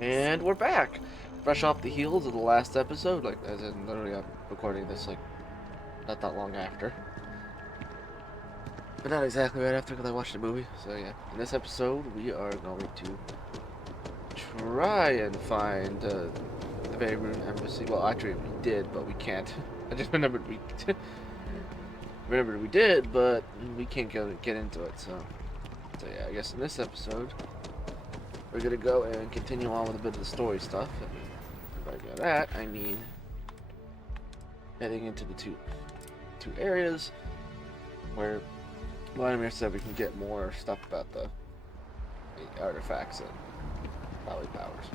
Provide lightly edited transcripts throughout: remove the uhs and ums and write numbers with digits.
And we're back, fresh off the heels of the last episode. Like, as in, literally, I'm recording this like not that long after, but not exactly right after because I watched the movie. So yeah, in this episode, we are going to try and find the Beirut embassy. Well, actually, we did, but we can't. I just remembered we did, but we can't get into it. So yeah, I guess in this episode, we're gonna go and continue on with a bit of the story stuff. And by that, I mean heading into the two areas where Vladimir said we can get more stuff about the artifacts and Valley powers.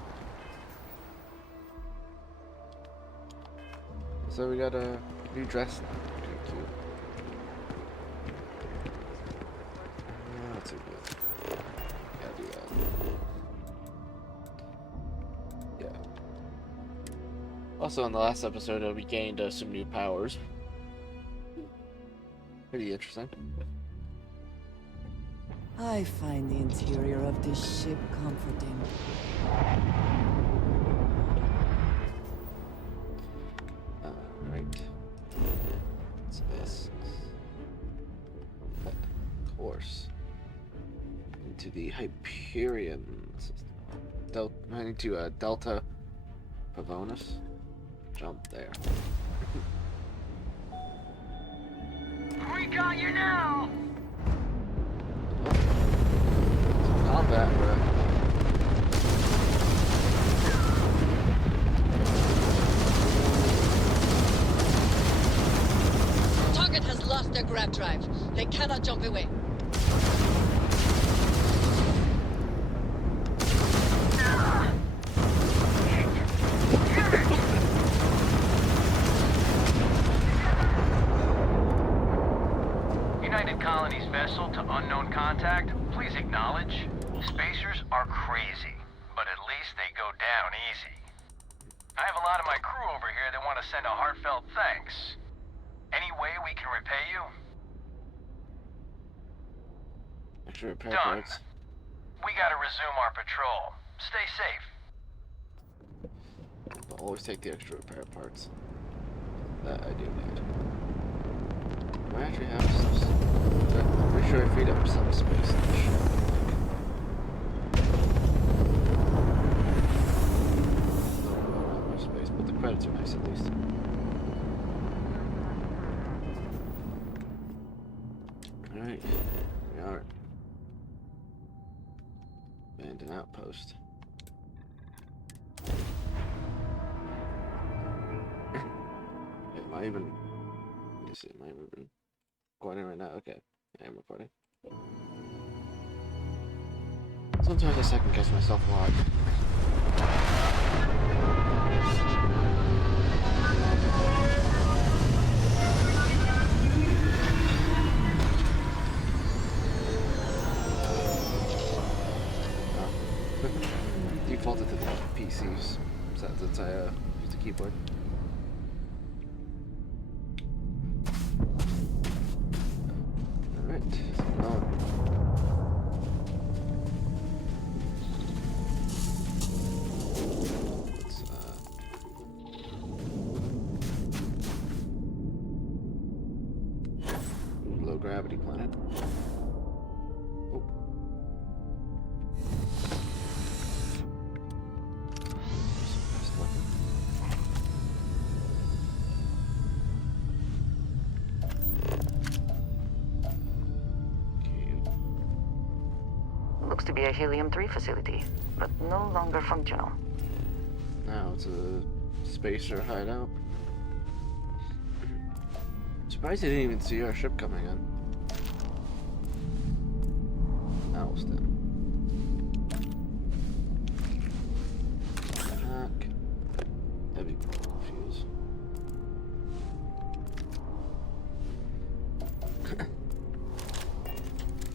So we got a new dress now. Okay, cute. Not too good. Gotta do that. Yeah. Also, in the last episode, we gained some new powers. Pretty interesting. I find the interior of this ship comforting. Right. What's this? Of course. Into the Hyperion system. Into Delta Pavonis. Jump there. We got you now! Combat, bro. Target has lost their grab drive. They cannot jump away. United Colonies vessel to unknown contact, please acknowledge. Spacers are crazy, but at least they go down easy. I have a lot of my crew over here that want to send a heartfelt thanks. Any way we can repay you? Extra repair Done. parts. We gotta resume our patrol. Stay safe. But always take the extra repair parts. That I do need. Do I actually have some? I'm pretty sure I freed up some space in the ship. No, not much space, but the credits are nice at least. Alright, we are. Abandoned outpost. Am I even? Let me see. Am I even recording right now? Okay, I am recording. Sometimes I second guess myself a lot. Defaulted to the PCs since I use the keyboard. Alright, let's low gravity planet. Oh. Looks to be a Helium-3 facility, but no longer functional. Now it's a spacer hideout. Surprised they didn't even see our ship coming in. Alston. Hack. Heavy fuse.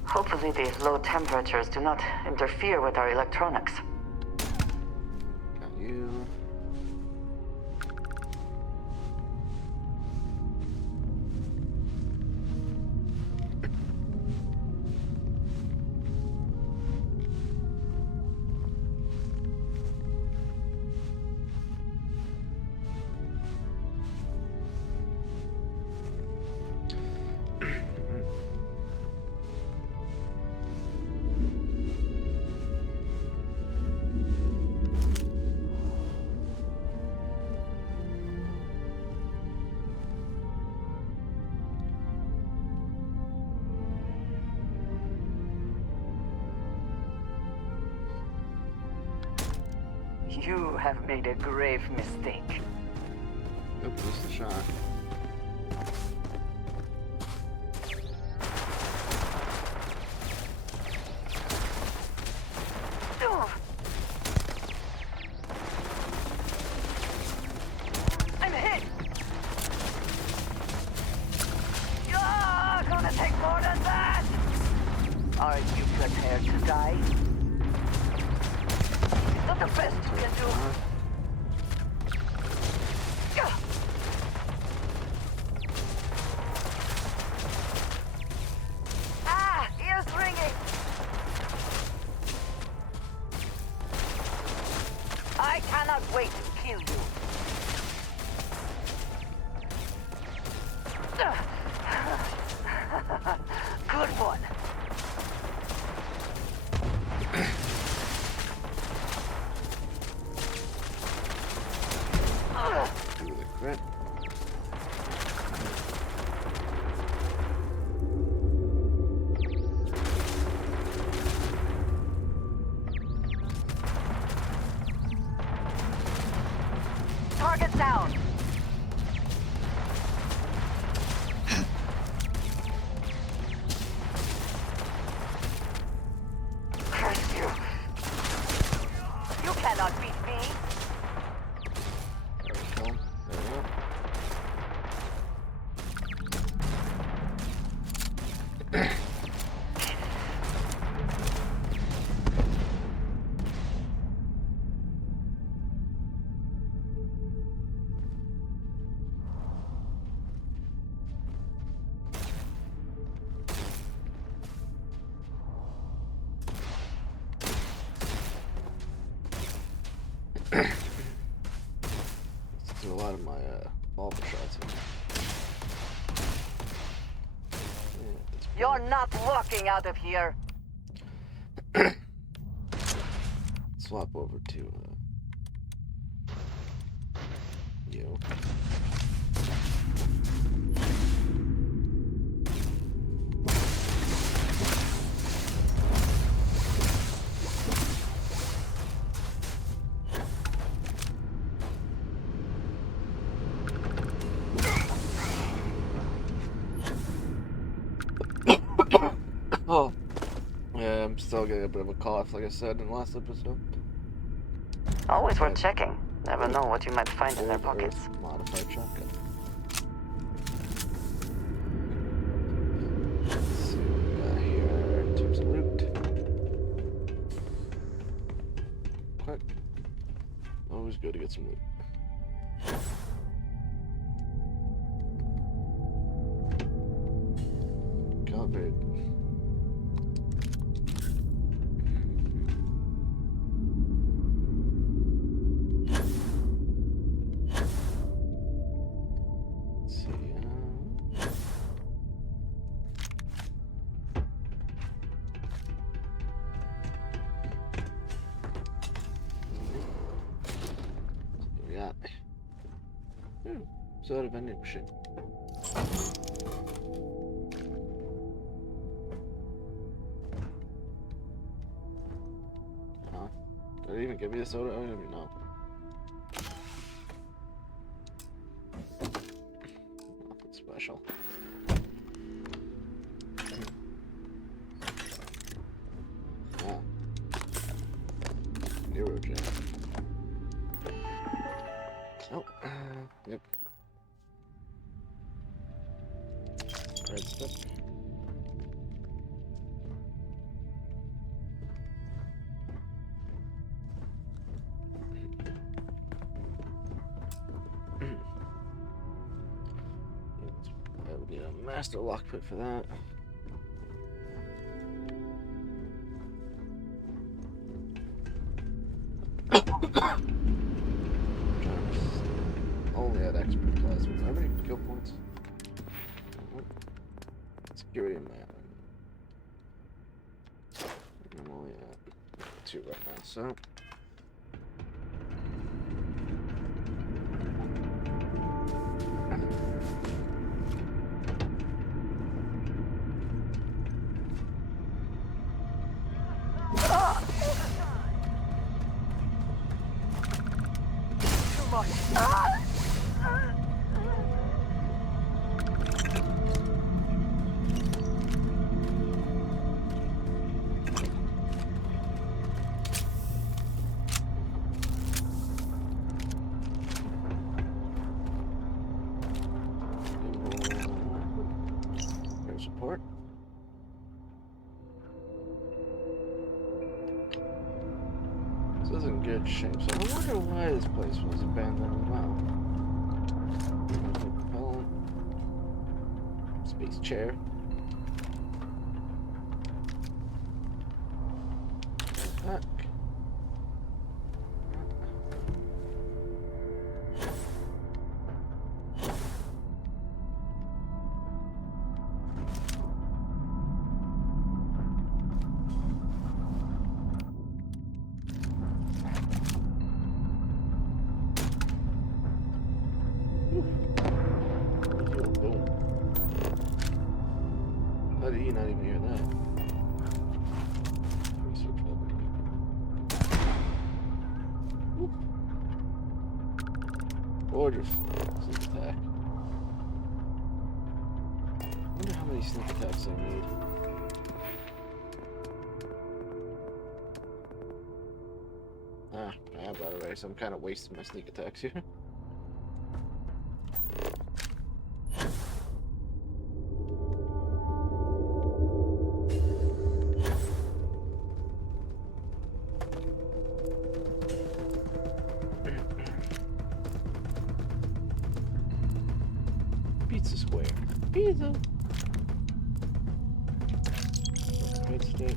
Hopefully these low temperatures do not interfere with our electronics. Got you. You have made a grave mistake. Nope, missed the shot. I'm hit! You're gonna take more than that! Are you prepared to die? Not the best you can do. Ah, ears ringing. I cannot wait to kill you. Good one. Do the crit. Target down. Curse you. You cannot beat me. There we go. There we go. Let's do a lot of my ball shots here. Yeah, that's You're not walking out of here. swap over to you. Oh, yeah, I'm still getting a bit of a cough, like I said in the last episode. Always worth checking. Never know what you might find in their Old pockets. Earth modified shotgun. Let's see what we got here in terms of loot. Quick. Always good to get some loot. Calibrate. Let's see. What we got? Ooh, soda vending machine. Did it even give me a soda? I don't even know. Nothing special. Ah. Hero jam. Oh, yep. Red stuff. I would need a master lockpick for that. Only at expert class. How many skill points? Security and map. I'm only at 2 right now, so. much. Air support. This is in good shape, so I wonder why this place was abandoned now. Propellant. Space chair. Back. Boom. How did he not even hear that? Research overview. Whoop. Gorgeous. Sneak attack. I wonder how many sneak attacks they made. Yeah, by the way, so I'm kind of wasting my sneak attacks here. Pizza square. Pizza. Red stick.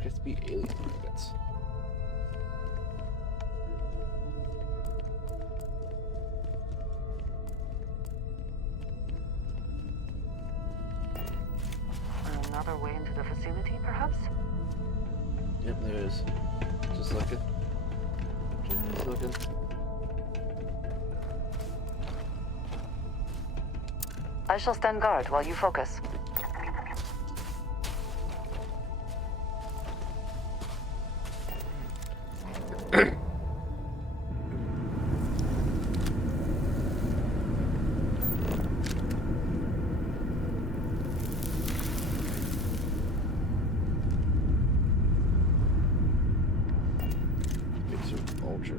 Crispy alien nuggets. Another way into the facility, perhaps? Yep, there is. Just looking. Just looking. I shall stand guard while you focus. Ultra.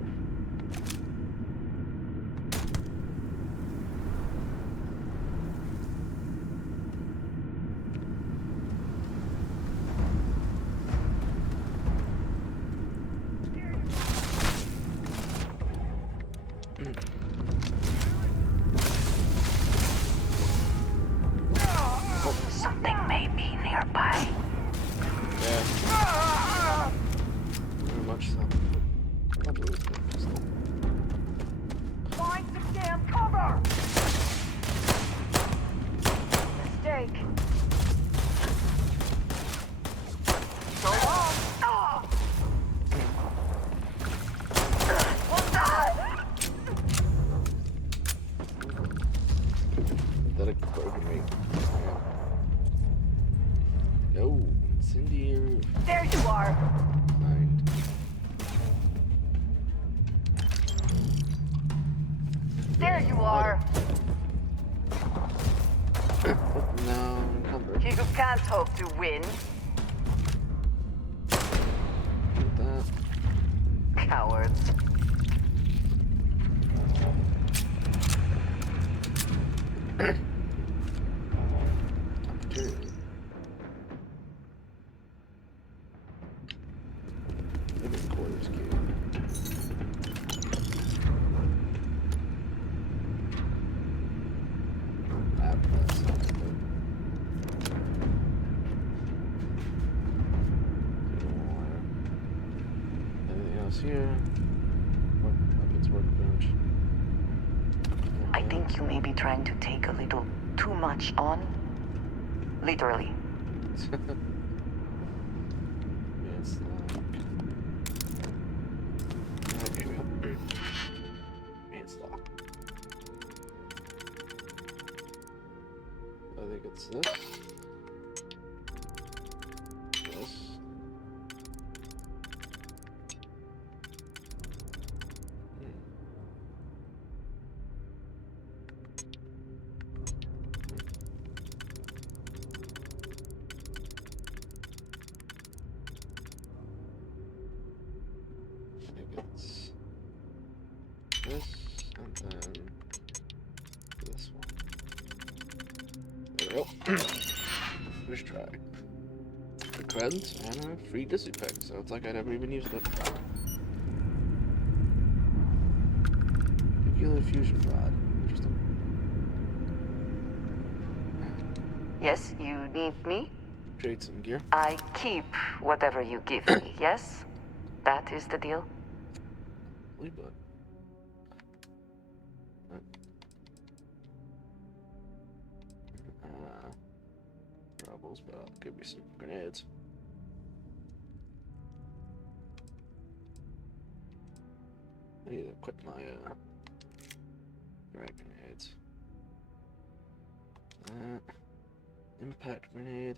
Something may be nearby. Yeah. Very much so. Not really good pistol. Find some damn cover! Mistake. So long! Pathetic broken me. No, incendiary. There you are! Mind. There you are! No, encumbered. He who can't hope to win. Get that. Cowards. Opportunity. Living quarters key. Lab class. Anything else here? Weapons workbench. I think you may be trying to take a little too much on. Literally. It's here we go. Man's lock. What's this? This. I think it's this, and then this one. There we go. First try. The credits and a free Disney pack, so it's like I never even used it. Nuclear fusion rod. Interesting. Yes, you need me? Trade some gear. I keep whatever you give me, yes? That is the deal? But rubbles, but I'll give you some grenades. I need to equip my right grenades. Impact grenade.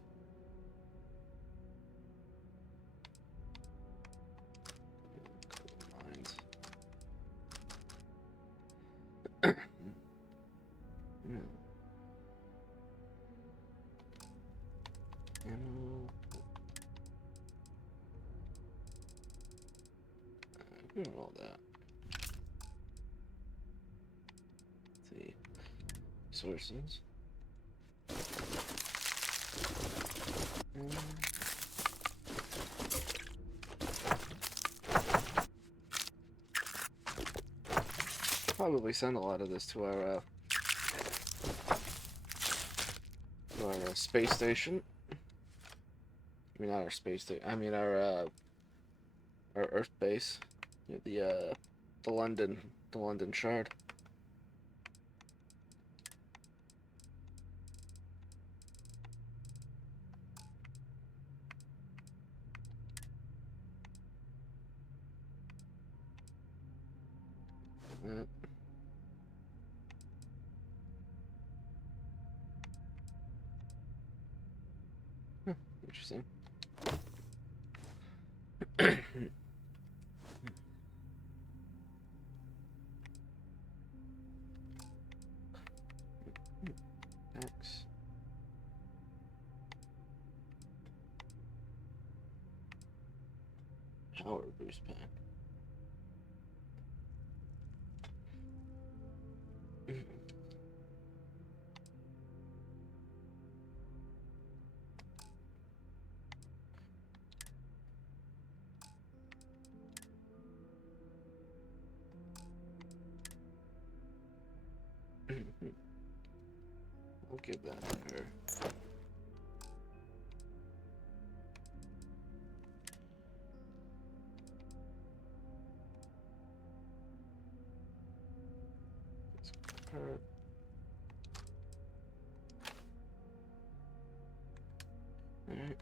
Mines. Ammo. All that. Let's see. Sources. Probably send a lot of this to our space station. I mean, not our space station. I mean our Earth base. The London shard. Interesting. X. Power boost pack. I'll give that to her. Her. Alright.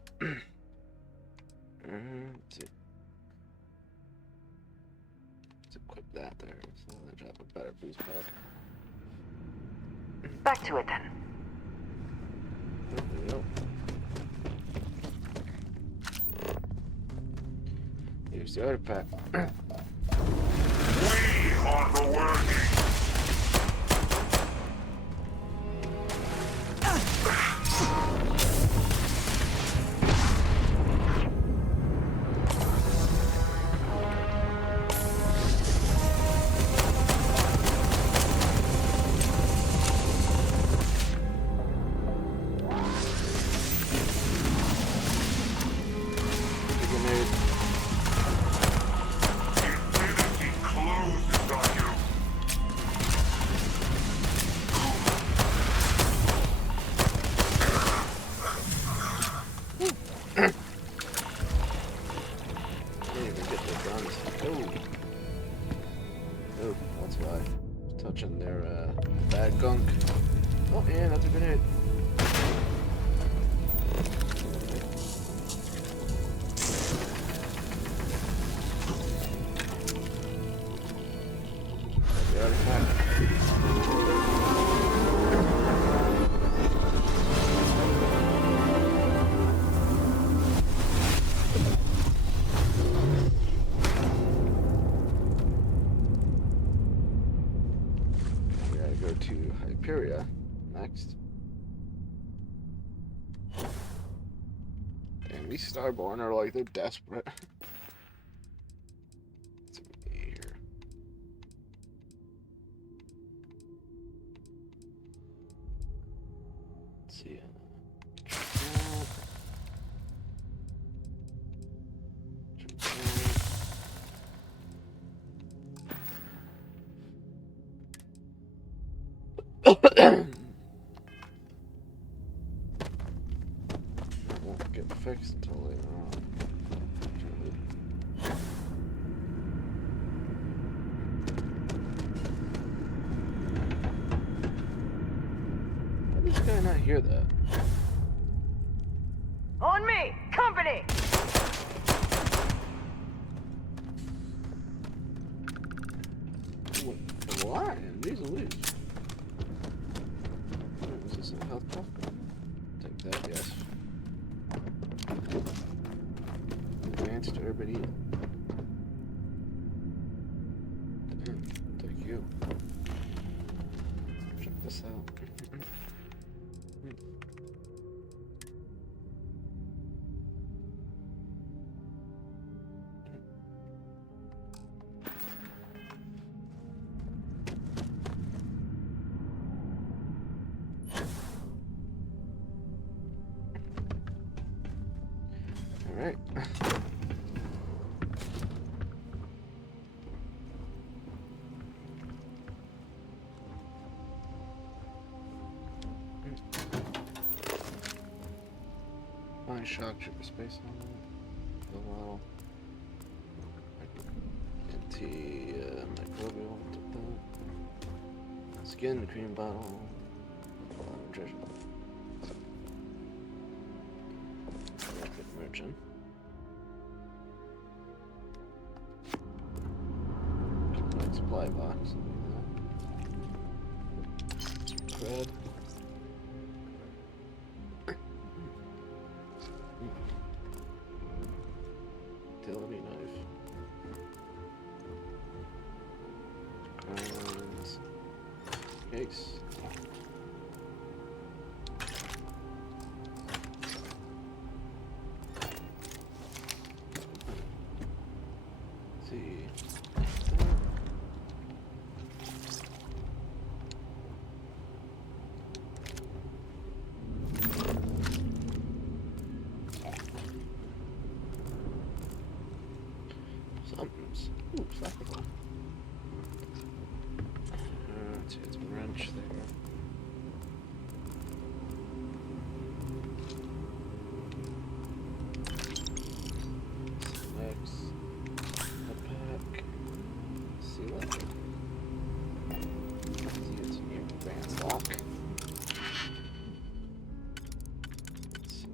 Let's equip that there, so they drop a better boost pack. Back to it then. There we go. Here's the other pack. We are the working. Infinity closes on you. Can't even get their guns. Oh. Oh, that's why. Touching their bad gunk. Oh, and that's a grenade. The artifact. next. And these Starborn are like, they're desperate. What's over here? Let's see. Won't get fixed until later on. Why did this guy not hear that? On me! Company! What? Why? These are leaves. Is this a health pump? Take that, yes. Advanced urban heal. Take you. Check this out. Alright. Fine shock trooper space on that. The model. Microbial. Took that. Skin, cream bottle. Treasure. Electric merchant. Supply box. Cred. Utility knife. Crowns. Case. Let's see. Something's. Ooh, soccer ball. Let's see, it's a wrench there. Next. A pack. Seal it. See, it's a new advanced lock. Let's see.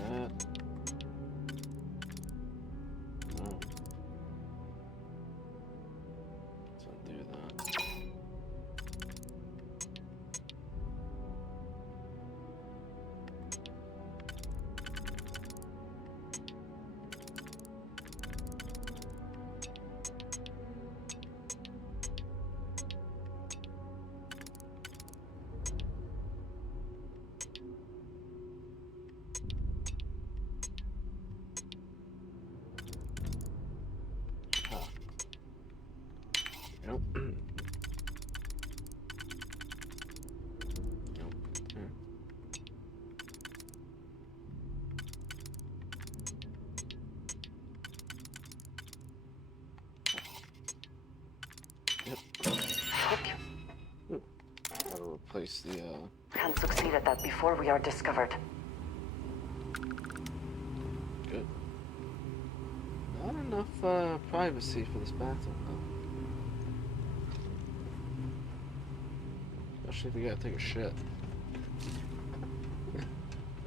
That. No. Let's undo that. Ah. Nope. Nope. Yeah. Yep. Ooh. Gotta replace the Can't succeed at that before we are discovered. good. Not enough privacy for this bathroom though. Especially if you gotta take a shit.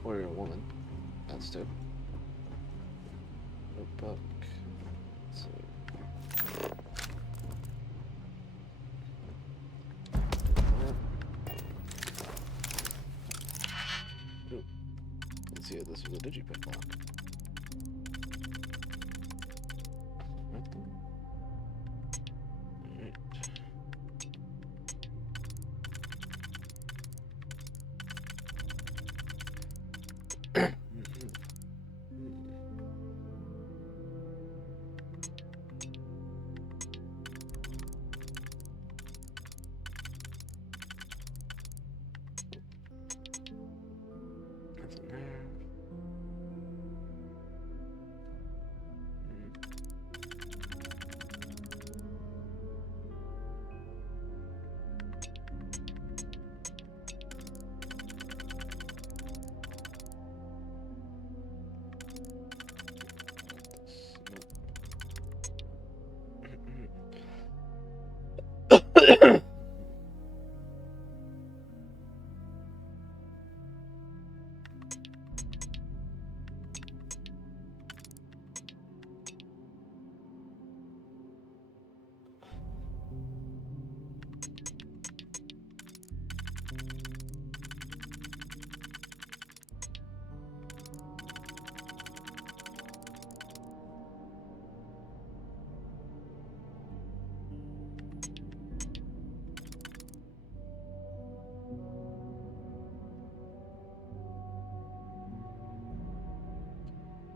Or you're a woman. That's stupid. Notebook. Let's see. digipick lock. Alright. That's in there.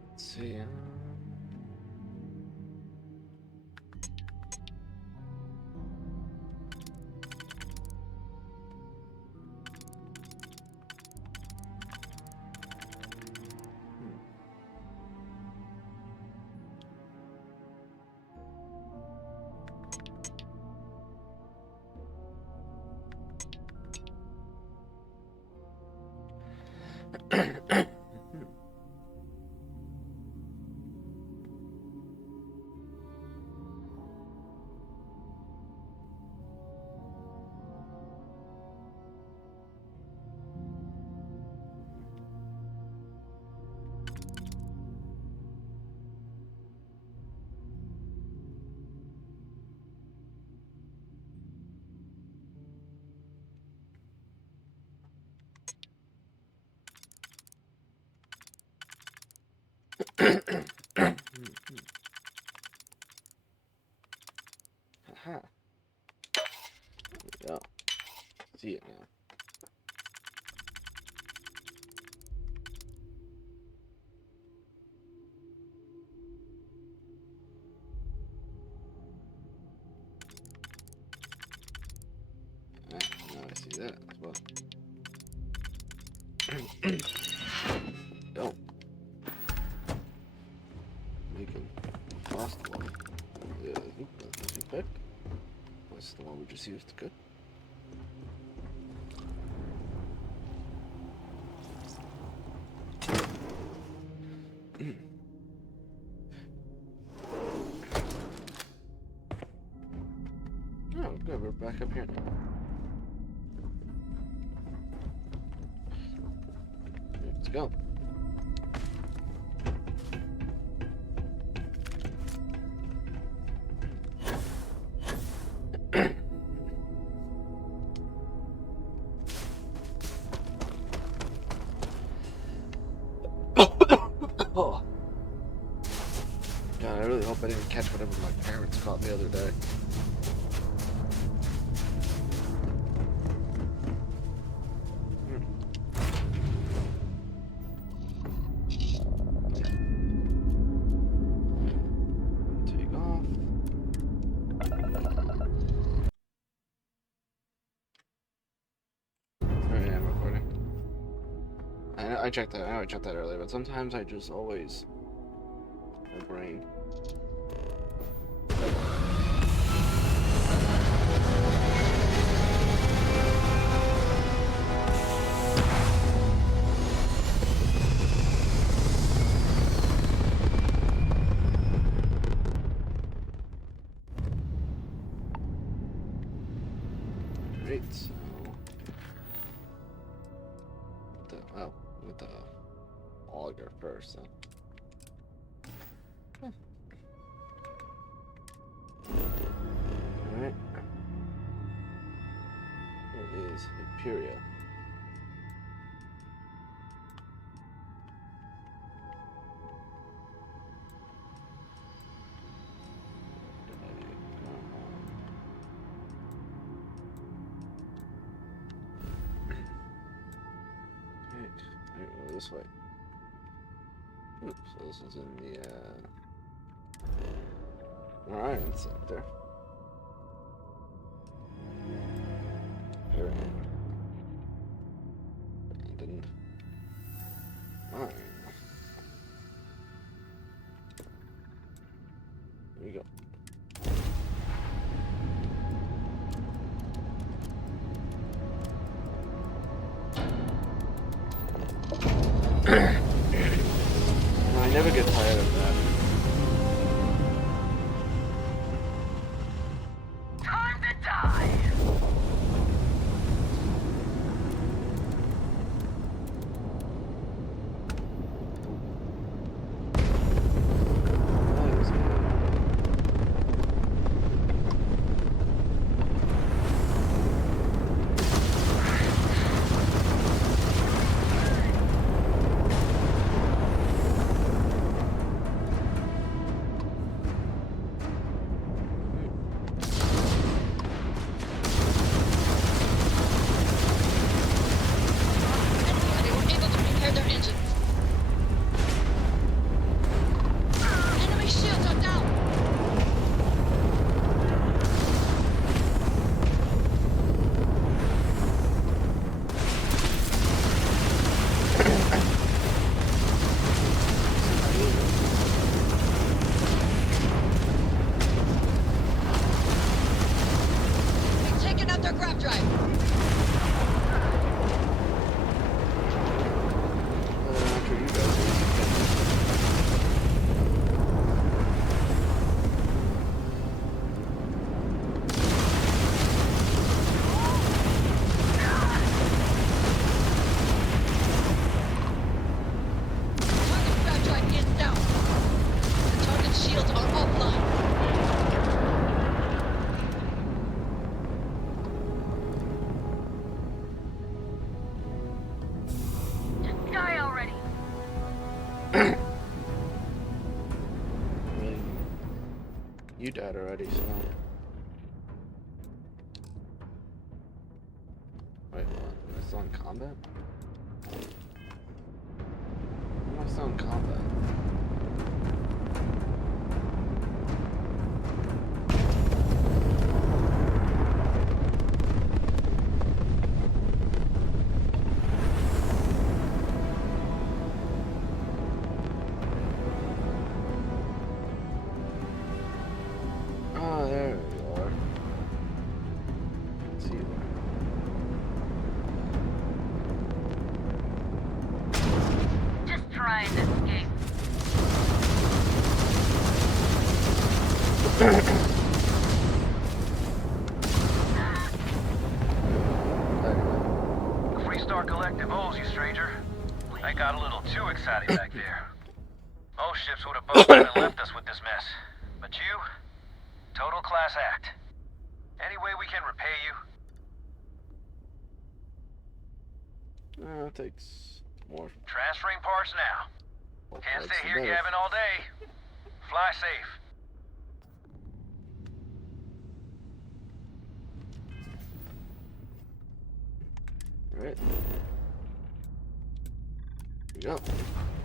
Let's see. Haha. There we go. See it now. Now I see that as well. Don't. Making possible. Yeah, that's the pick. That's the one we just used. Good. Oh, good. We're back up here now. Let's go. Oh. God, I really hope I didn't catch whatever my parents caught the other day. Take off. Alright, I'm recording. I checked that. I know I checked that earlier, but sometimes I just always my brain. Alright, so with the auger first. So. Alright. What is Imperia? this way. Oops, so this is in the Orion sector. Abandoned. Mine. Here we go. I never get tired of that. Time to die! They were able to repair their engines. Enemy shields are down! They've taken out their grab drive. After you guys. Target grab drive is down. The target shields are offline. Die already! I mean, you died already, so. Wait, what? Am I still in combat? Am I still in combat? Oh, there you are. Let's see you there. Just trying to escape. There you go. The Freestar Collective owes you, stranger. I got a little too excited back there. Most ships would have busted and left us with this mess. But you, total class act. Any way we can repay you? It takes more. Transferring parts now. Well, Can't that's stay here better. gabbing all day. Fly safe. Alright. Here we go.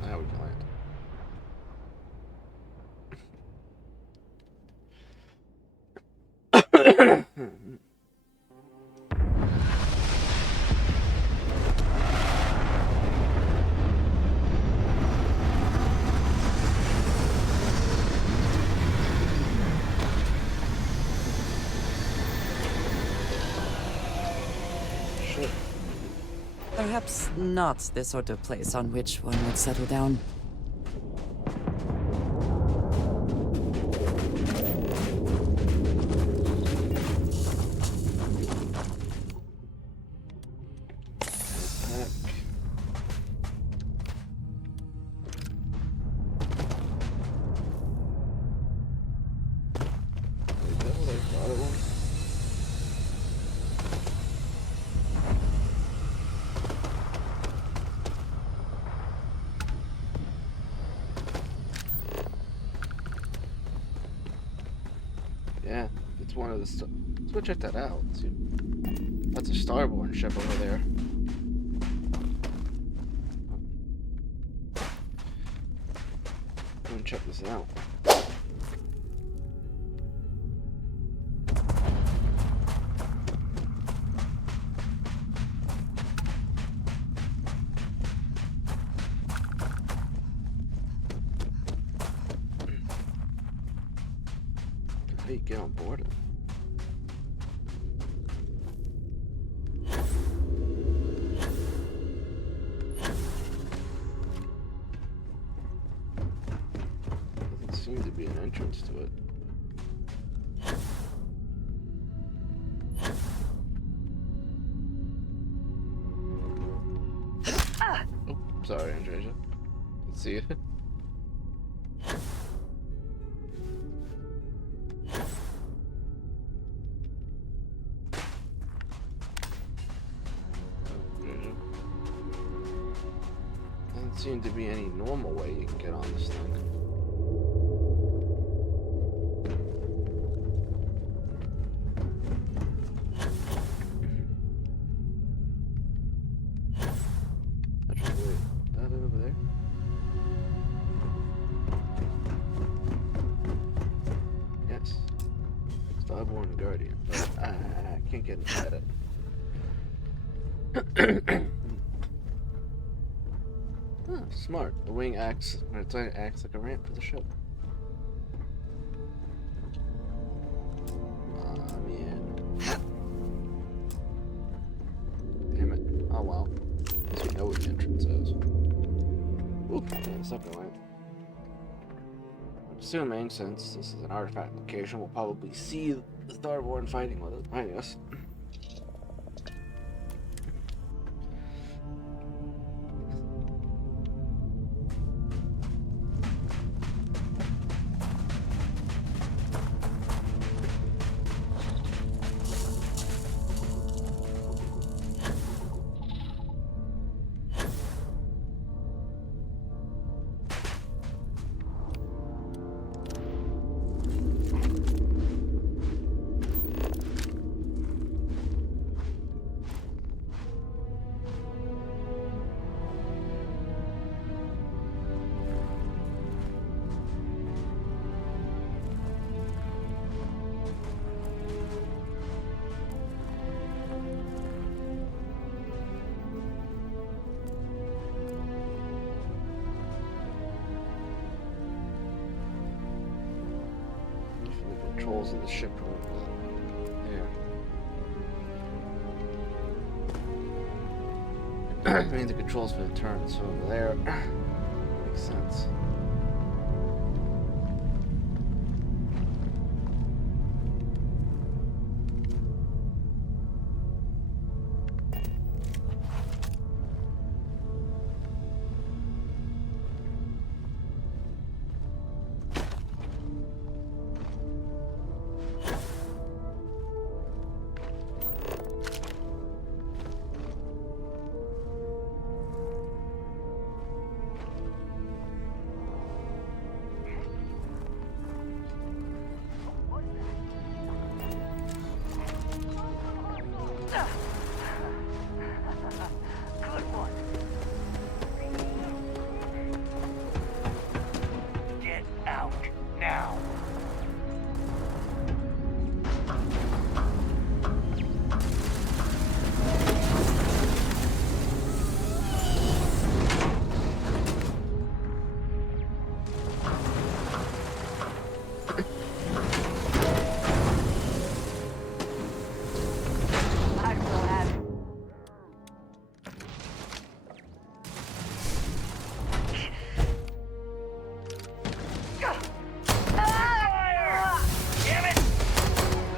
Now we can land. Shit. Perhaps not the sort of place on which one would settle down. Heck. Is that what I thought it was? Yeah, it's one of the. Let's go check that out. See, that's a Starborn ship over there. and check this out. How do you get on board it? Doesn't seem to be an entrance to it. Oh, sorry, Andreja. Let's see it. Doesn't seem to be any normal way you can get on this thing. Actually, wait, is that it over there? Yes. Starborn Guardian, but I can't get inside it. Oh, smart. The wing acts acts like a ramp for the ship. Man. Damn it. Oh well. At least we know what the entrance is. Ooh, yeah, second ramp. I'm assuming, since this is an artifact location, we'll probably see the Starborn fighting us. Controls of the ship room. Yeah. I mean, the controls for the turn, so over there makes sense. Good one. Get out now. I will have it. Fire! Damn it!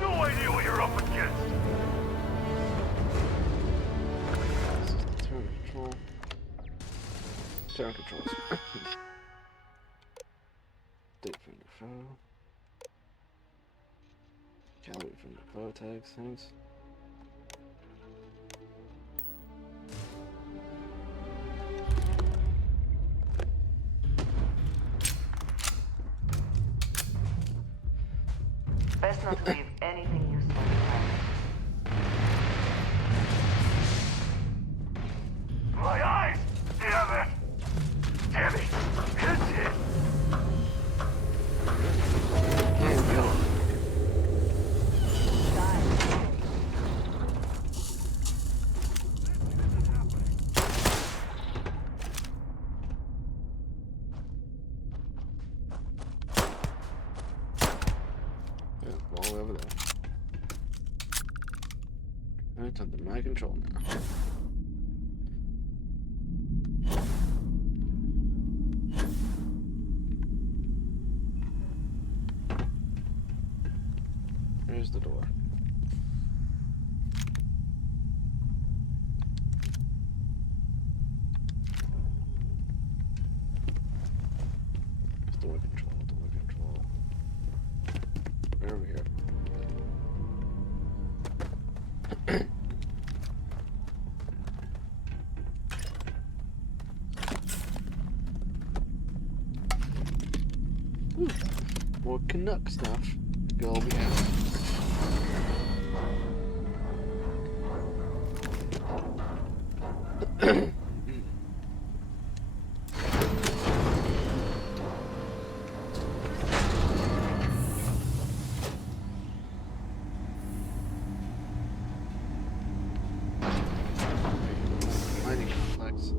No idea what you're up against. Turn control. Turn controls. Date from the phone. Calorie from the photo tags, thanks. Best not to leave anything useful behind. My eyes! Damn it! Damn it! Hit it! It's under my control now. There's the door. Door control, door control. Where are we here? Ooh, more Canuck stuff. Go we have. Mining complex.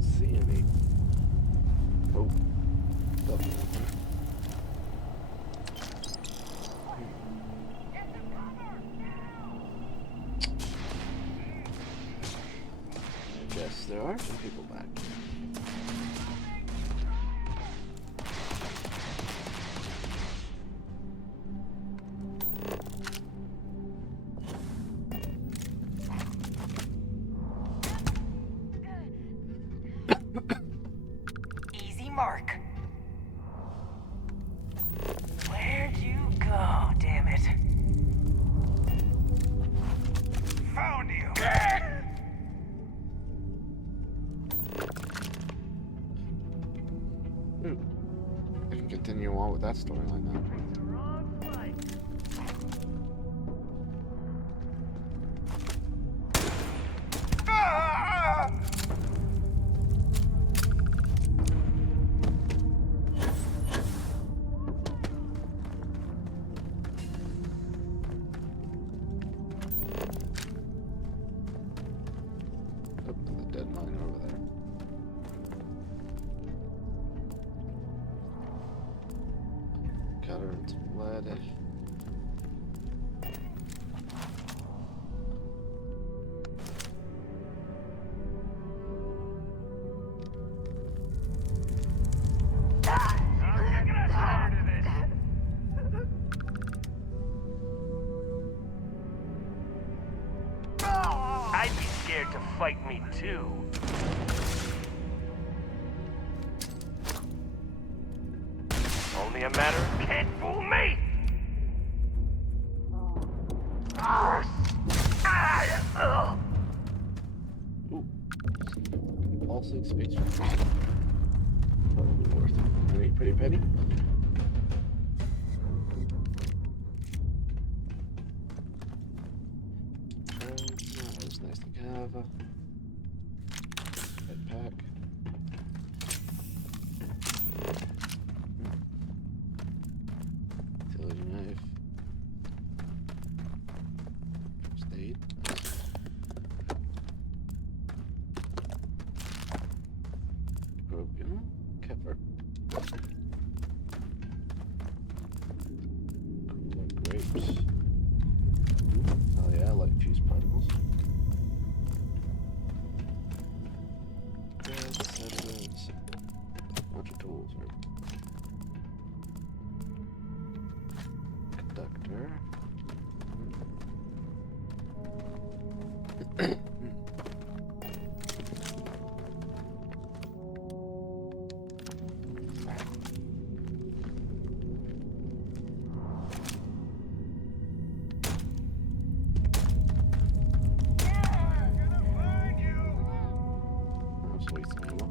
See any? Oh, nothing. I guess there are some people back here. Easy mark. Where'd you go, damn it? Found you! I can continue on with that storyline now. Oh, there's a dead mine over there. Got her into lead. I'd be scared to fight me too. Only a matter of can't fool me. Ooh. Pulsing space. Probably worth it. Any pretty penny? That was nice to have. Head pack. Utility knife. First aid. Broken. Kefir. Cooler grapes. Oh yeah, I like fuse particles. Sediments. Bunch of tools here. Conductor. Oh, sweet ammo.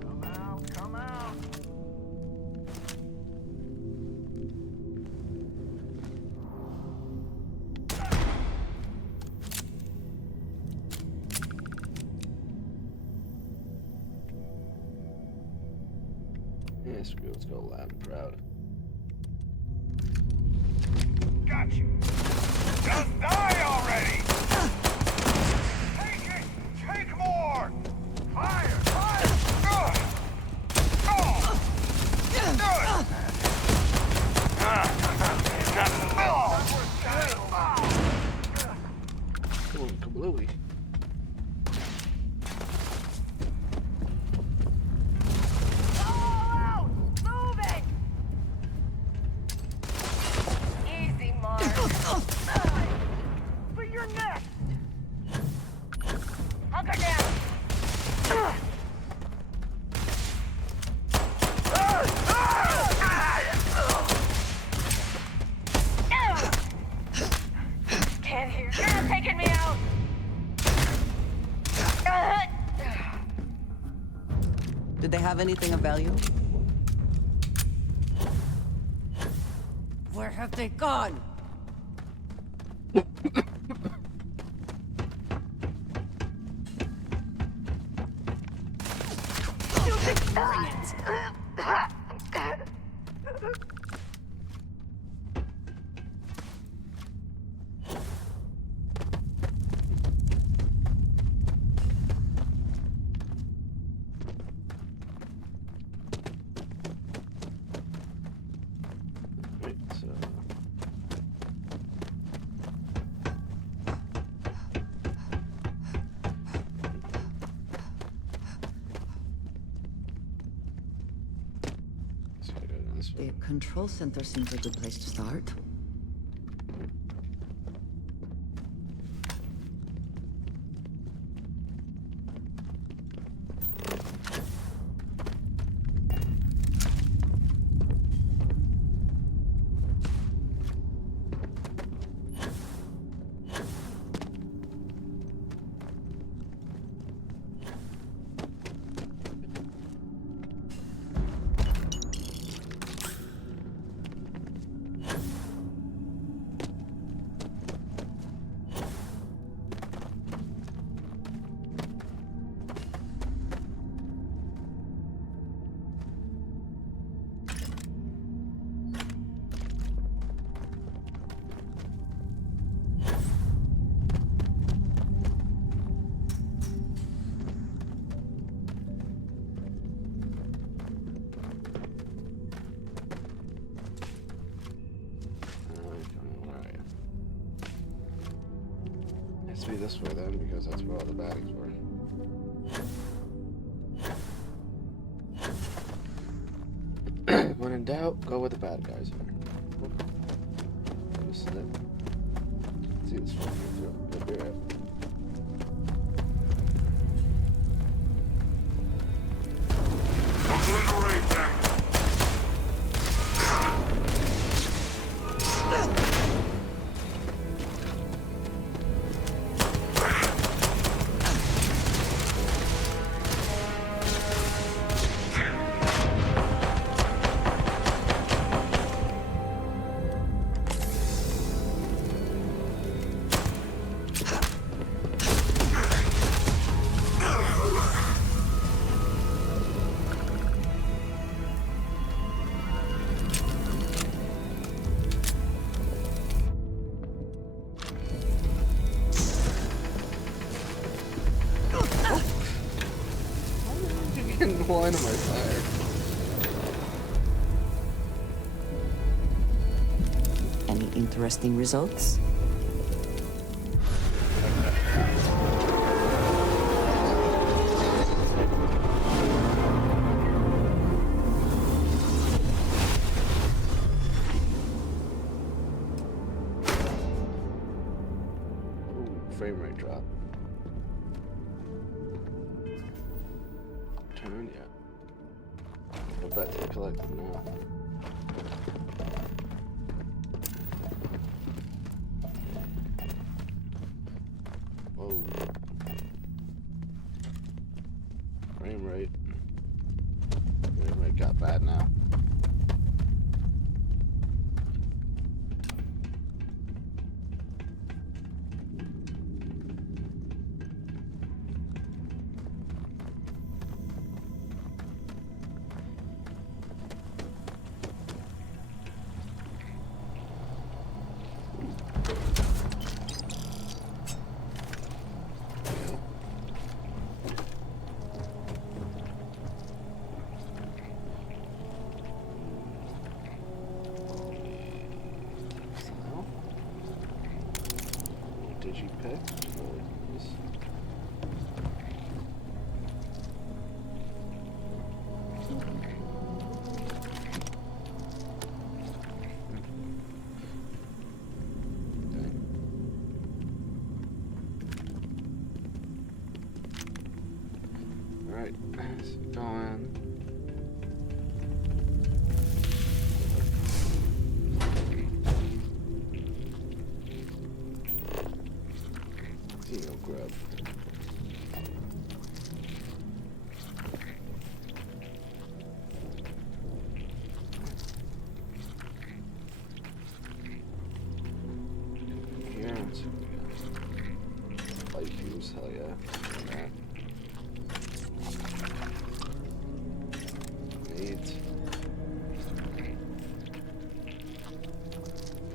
Come out, come out. Yeah, screw it, let's go loud and proud. Got you. Just die already! Take it! Take more! Fire! Fire! Boom, kablooey. All out! Moving! Easy, Mark. But you're next! Hunker down! Can't hear. You're taking me out! Did they have anything of value? Where have they gone? Bring it. Wait, so... Let's go down this way. The control center seems a good place to start. Has to be this way then, because that's where all the baddies were. When in doubt, go with the bad guys. This is it. Let's see this one here through. Good beer. Obliterate them! Line of my fire. Any interesting results? Ooh, frame rate drop. Turn, yeah. Go back to the collective now. Whoa. Frame rate. Frame rate got bad now. Right.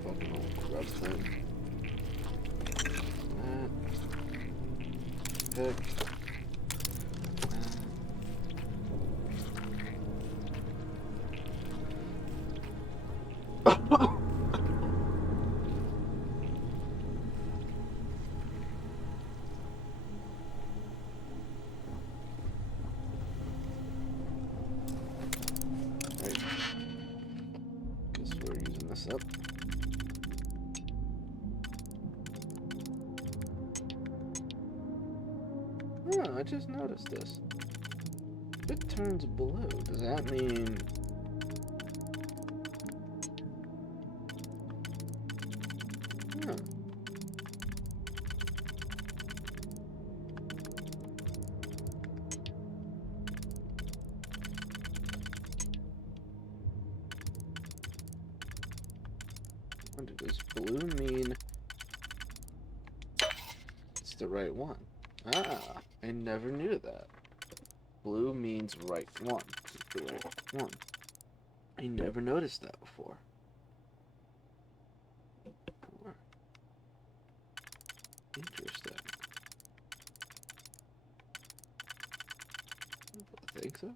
Fucking old grub thing. Pick. Right. Guess we're using this up. Oh, I just noticed this. If it turns blue, does that mean... Huh. What does blue mean? It's the right one. Ah, I never knew that. Blue means right one. It's the right one. I never noticed that before. Interesting. I think so.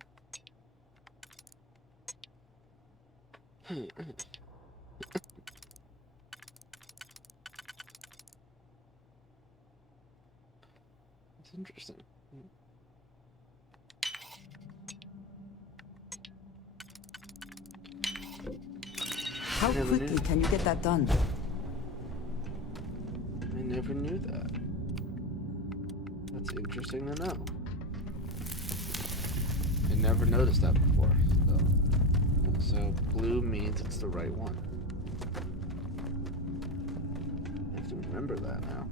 It's interesting. How never quickly knew. can you get that done? I never knew that. That's interesting to know. I never noticed that before. So blue means it's the right one. I have to remember that now.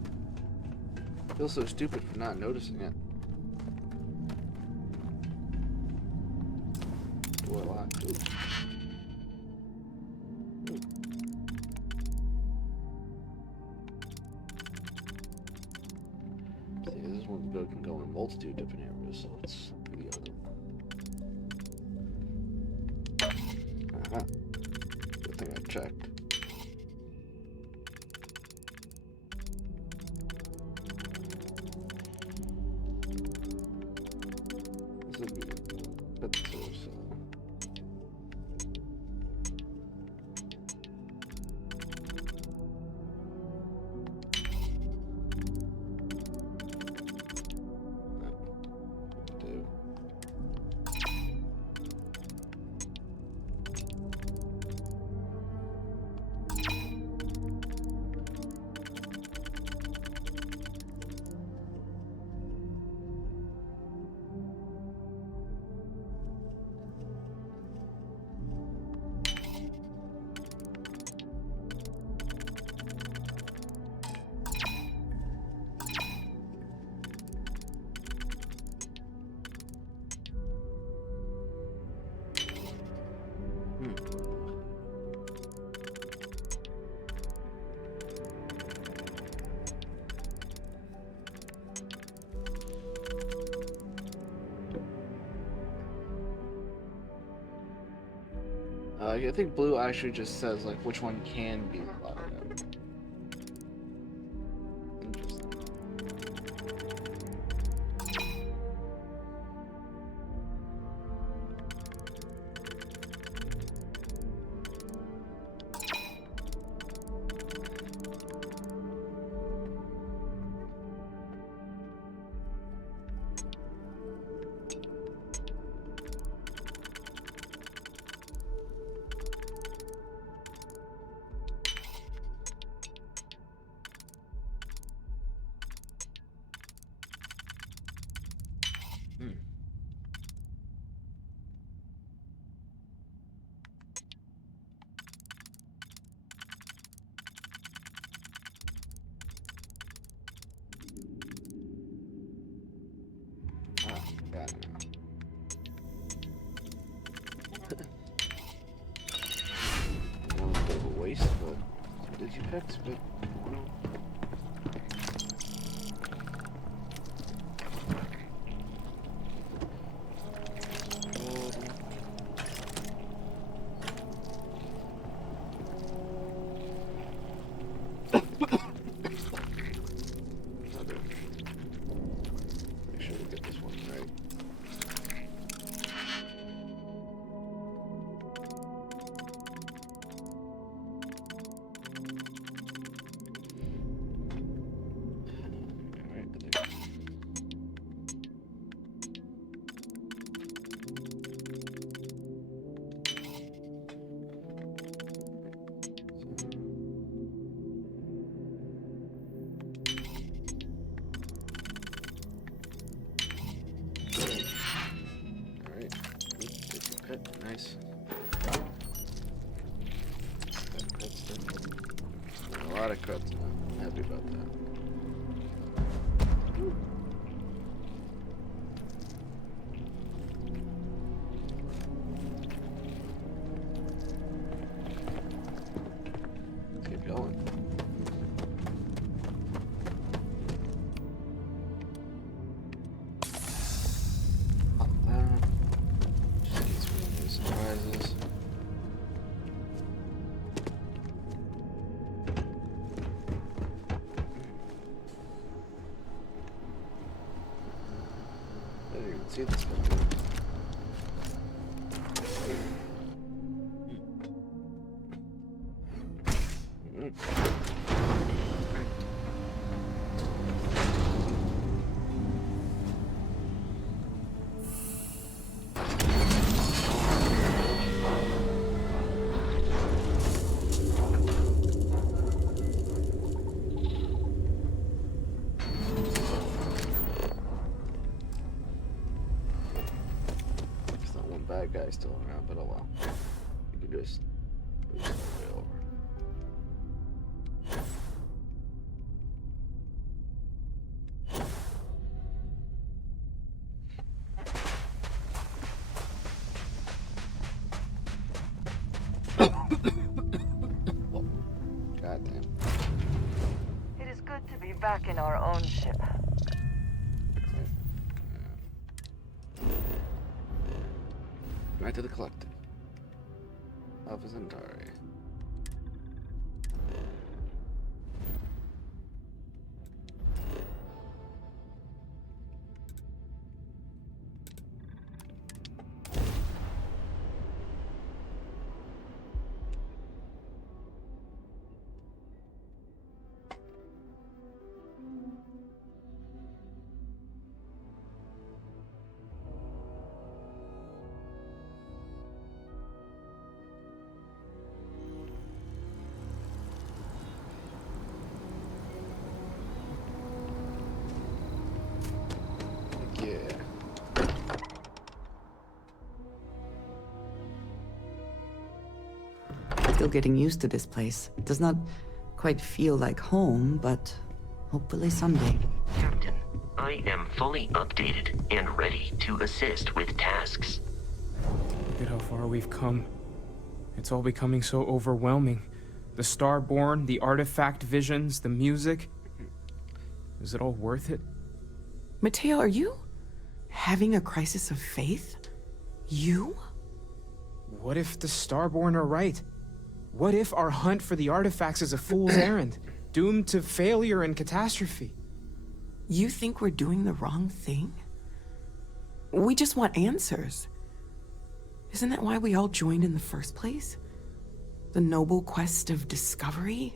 I feel so stupid for not noticing it. Door locked. Ooh. Ooh. See, this one can go in a multitude of different areas, so it's the other one. Aha. Good thing I checked. This would be a bit so. I think blue actually just says like which one can be allowed out. Interesting. Ah, got it now. A little bit of a waste, but what did you pick? But crit, nice. A lot of crits now. I'm happy about that. Let's keep going. Pop that. Just in case we have any surprises. I didn't even see this one. There's not one bad guy still around, but oh well. You can just move some way over. Goddamn. It is good to be back in our own ship. Right to the collector. Alpha Centauri. Yeah. Still getting used to this place. It does not quite feel like home, but hopefully someday. Captain, I am fully updated and ready to assist with tasks. Look at how far we've come. It's all becoming so overwhelming. The Starborn, the artifact visions, the music. Is it all worth it? Mateo, are you having a crisis of faith? You? What if the Starborn are right? What if our hunt for the artifacts is a fool's errand, doomed to failure and catastrophe? You think we're doing the wrong thing? We just want answers. Isn't that why we all joined in the first place? The noble quest of discovery?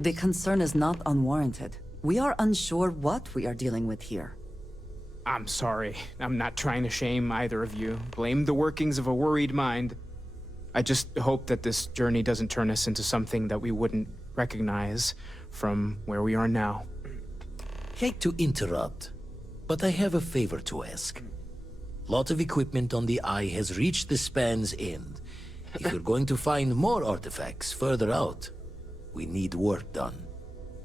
The concern is not unwarranted. We are unsure what we are dealing with here. I'm sorry. I'm not trying to shame either of you. Blame the workings of a worried mind. I just hope that this journey doesn't turn us into something that we wouldn't recognize from where we are now. Hate to interrupt, but I have a favor to ask. Lot of equipment on the Eye has reached the span's end. If you're going to find more artifacts further out, we need work done.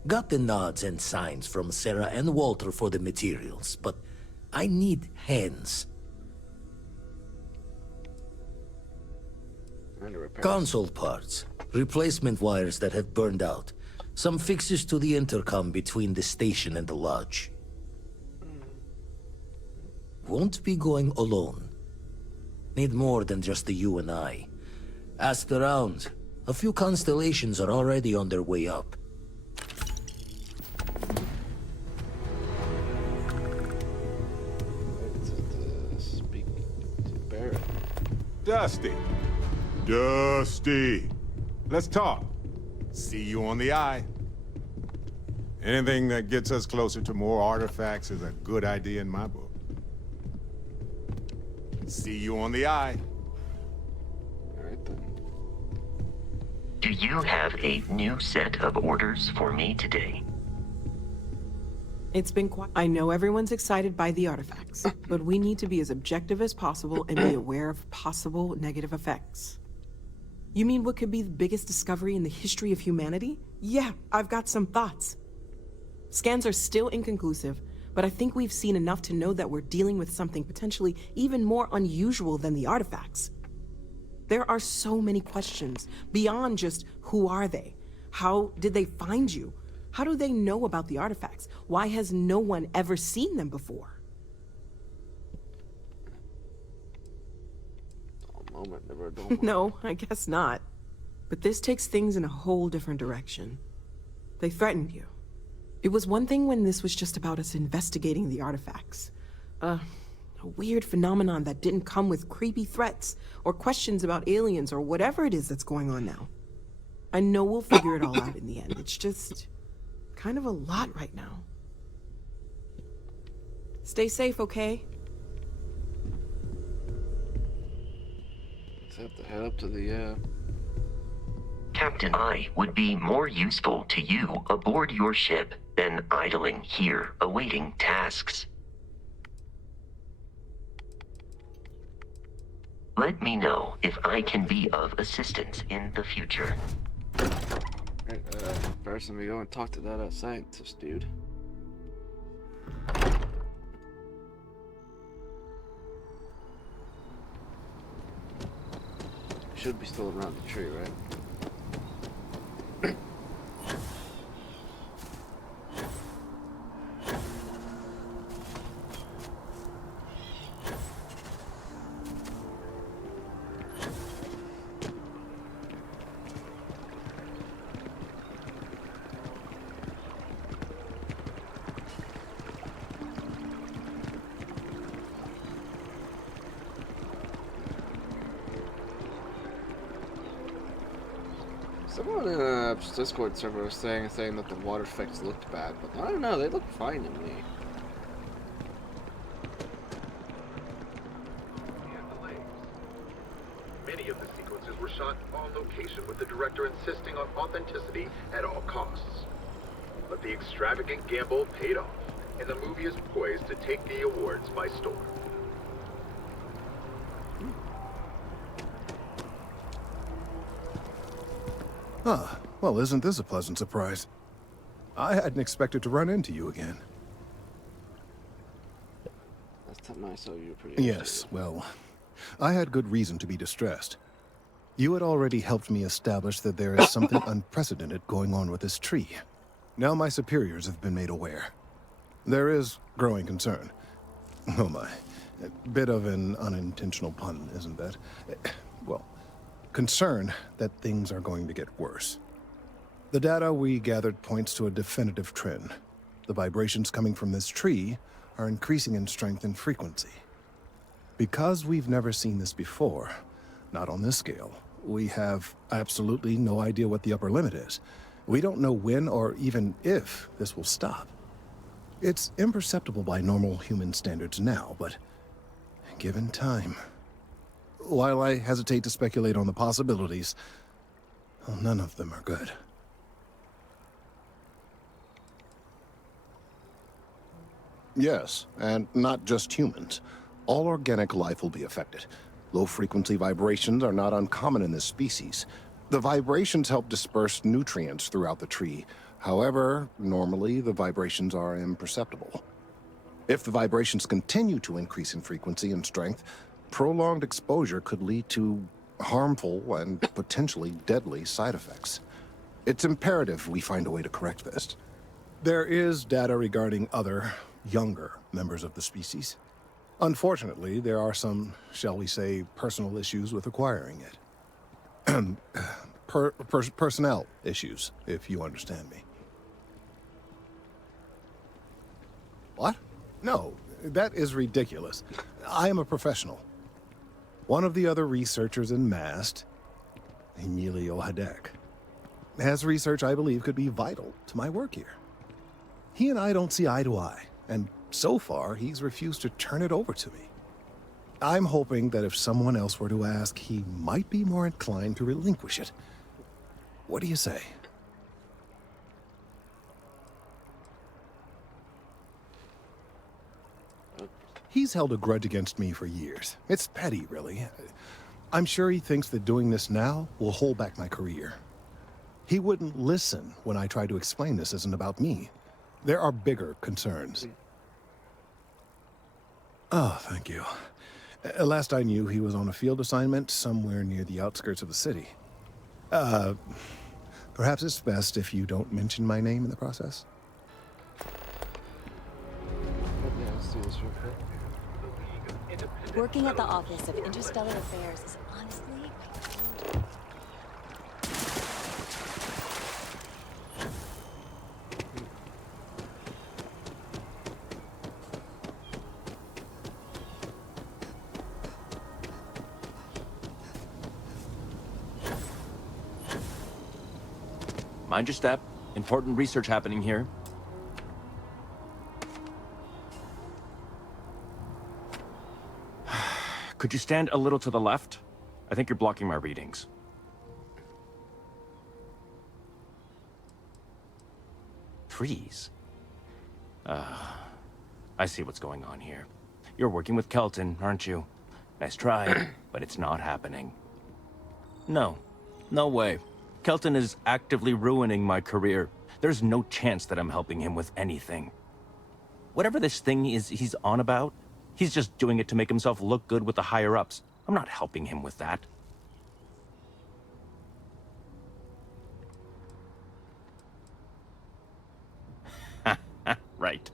Got the nods and signs from Sarah and Walter for the materials, but I need hands. Console parts, replacement wires that have burned out, some fixes to the intercom between the station and the lodge. Won't be going alone. Need more than just the you and I. Asked around. A few constellations are already on their way up. Speak to Barrett. Dusty. Dusty. Let's talk. See you on the Eye. Anything that gets us closer to more artifacts is a good idea in my book. See you on the Eye. Alright then. Do you have a new set of orders for me today? It's been quite. I know everyone's excited by the artifacts, but we need to be as objective as possible and be aware of possible negative effects. You mean what could be the biggest discovery in the history of humanity? Yeah, I've got some thoughts. Scans are still inconclusive, but I think we've seen enough to know that we're dealing with something potentially even more unusual than the artifacts. There are so many questions beyond just who are they? How did they find you? How do they know about the artifacts? Why has no one ever seen them before? Moment, never a dull moment. No, I guess not. But this takes things in a whole different direction. They threatened you. It was one thing when this was just about us investigating the artifacts. A weird phenomenon that didn't come with creepy threats or questions about aliens or whatever it is that's going on now. I know we'll figure it all out in the end. It's just kind of a lot right now. Stay safe, okay? Let's have to head up to the, Captain, I would be more useful to you aboard your ship than idling here awaiting tasks. Let me know if I can be of assistance in the future. Right, first let me go and talk to that scientist dude. Should be still around the tree, right? Someone in a Discord server was saying that the water effects looked bad, but I don't know, they look fine to me. Many of the sequences were shot on location, with the director insisting on authenticity at all costs. But the extravagant gamble paid off, and the movie is poised to take the awards by storm. Ah, well, isn't this a pleasant surprise? I hadn't expected to run into you again. Last time I saw you were pretty Yes, well, I had good reason to be distressed. You had already helped me establish that there is something unprecedented going on with this tree. Now my superiors have been made aware. There is growing concern. Oh my, a bit of an unintentional pun, isn't that? Well, concern that things are going to get worse. The data we gathered points to a definitive trend. The vibrations coming from this tree are increasing in strength and frequency. Because we've never seen this before, not on this scale, we have absolutely no idea what the upper limit is. We don't know when or even if this will stop. It's imperceptible by normal human standards now, but given time... While I hesitate to speculate on the possibilities, well, none of them are good. Yes, and not just humans. All organic life will be affected. Low-frequency vibrations are not uncommon in this species. The vibrations help disperse nutrients throughout the tree. However, normally the vibrations are imperceptible. If the vibrations continue to increase in frequency and strength, prolonged exposure could lead to harmful and potentially deadly side effects. It's imperative we find a way to correct this. There is data regarding other, younger members of the species. Unfortunately, there are some, shall we say, personal issues with acquiring it. Personnel issues, if you understand me. What? No, that is ridiculous. I am a professional. One of the other researchers in MAST, Emilio Hadek, has research I believe could be vital to my work here. He and I don't see eye to eye, and so far he's refused to turn it over to me. I'm hoping that if someone else were to ask, he might be more inclined to relinquish it. What do you say? He's held a grudge against me for years. It's petty, really. I'm sure he thinks that doing this now will hold back my career. He wouldn't listen when I tried to explain this isn't about me. There are bigger concerns. Oh, thank you. Last I knew, he was on a field assignment somewhere near the outskirts of the city. Perhaps it's best if you don't mention my name in the process? Yeah, let's do this real quick. Working at the Office of Interstellar Affairs is honestly my dream. Mind your step. Important research happening here. Could you stand a little to the left? I think you're blocking my readings. Trees? I see what's going on here. You're working with Kelton, aren't you? Nice try, but it's not happening. No. No way. Kelton is actively ruining my career. There's no chance that I'm helping him with anything. Whatever this thing is he's on about, he's just doing it to make himself look good with the higher-ups. I'm not helping him with that. Right.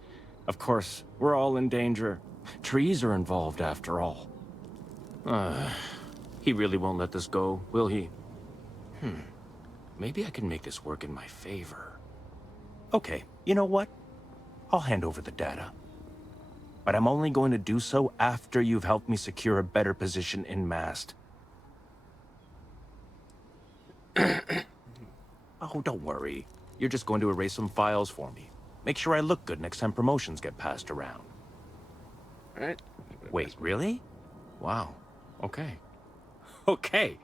Of course, we're all in danger. Trees are involved, after all. He really won't let this go, will he? Maybe I can make this work in my favor. Okay, you know what? I'll hand over the data. But I'm only going to do so after you've helped me secure a better position in MAST. Oh, don't worry. You're just going to erase some files for me. Make sure I look good next time promotions get passed around. Alright. Wait, really? Wow. Okay. Okay.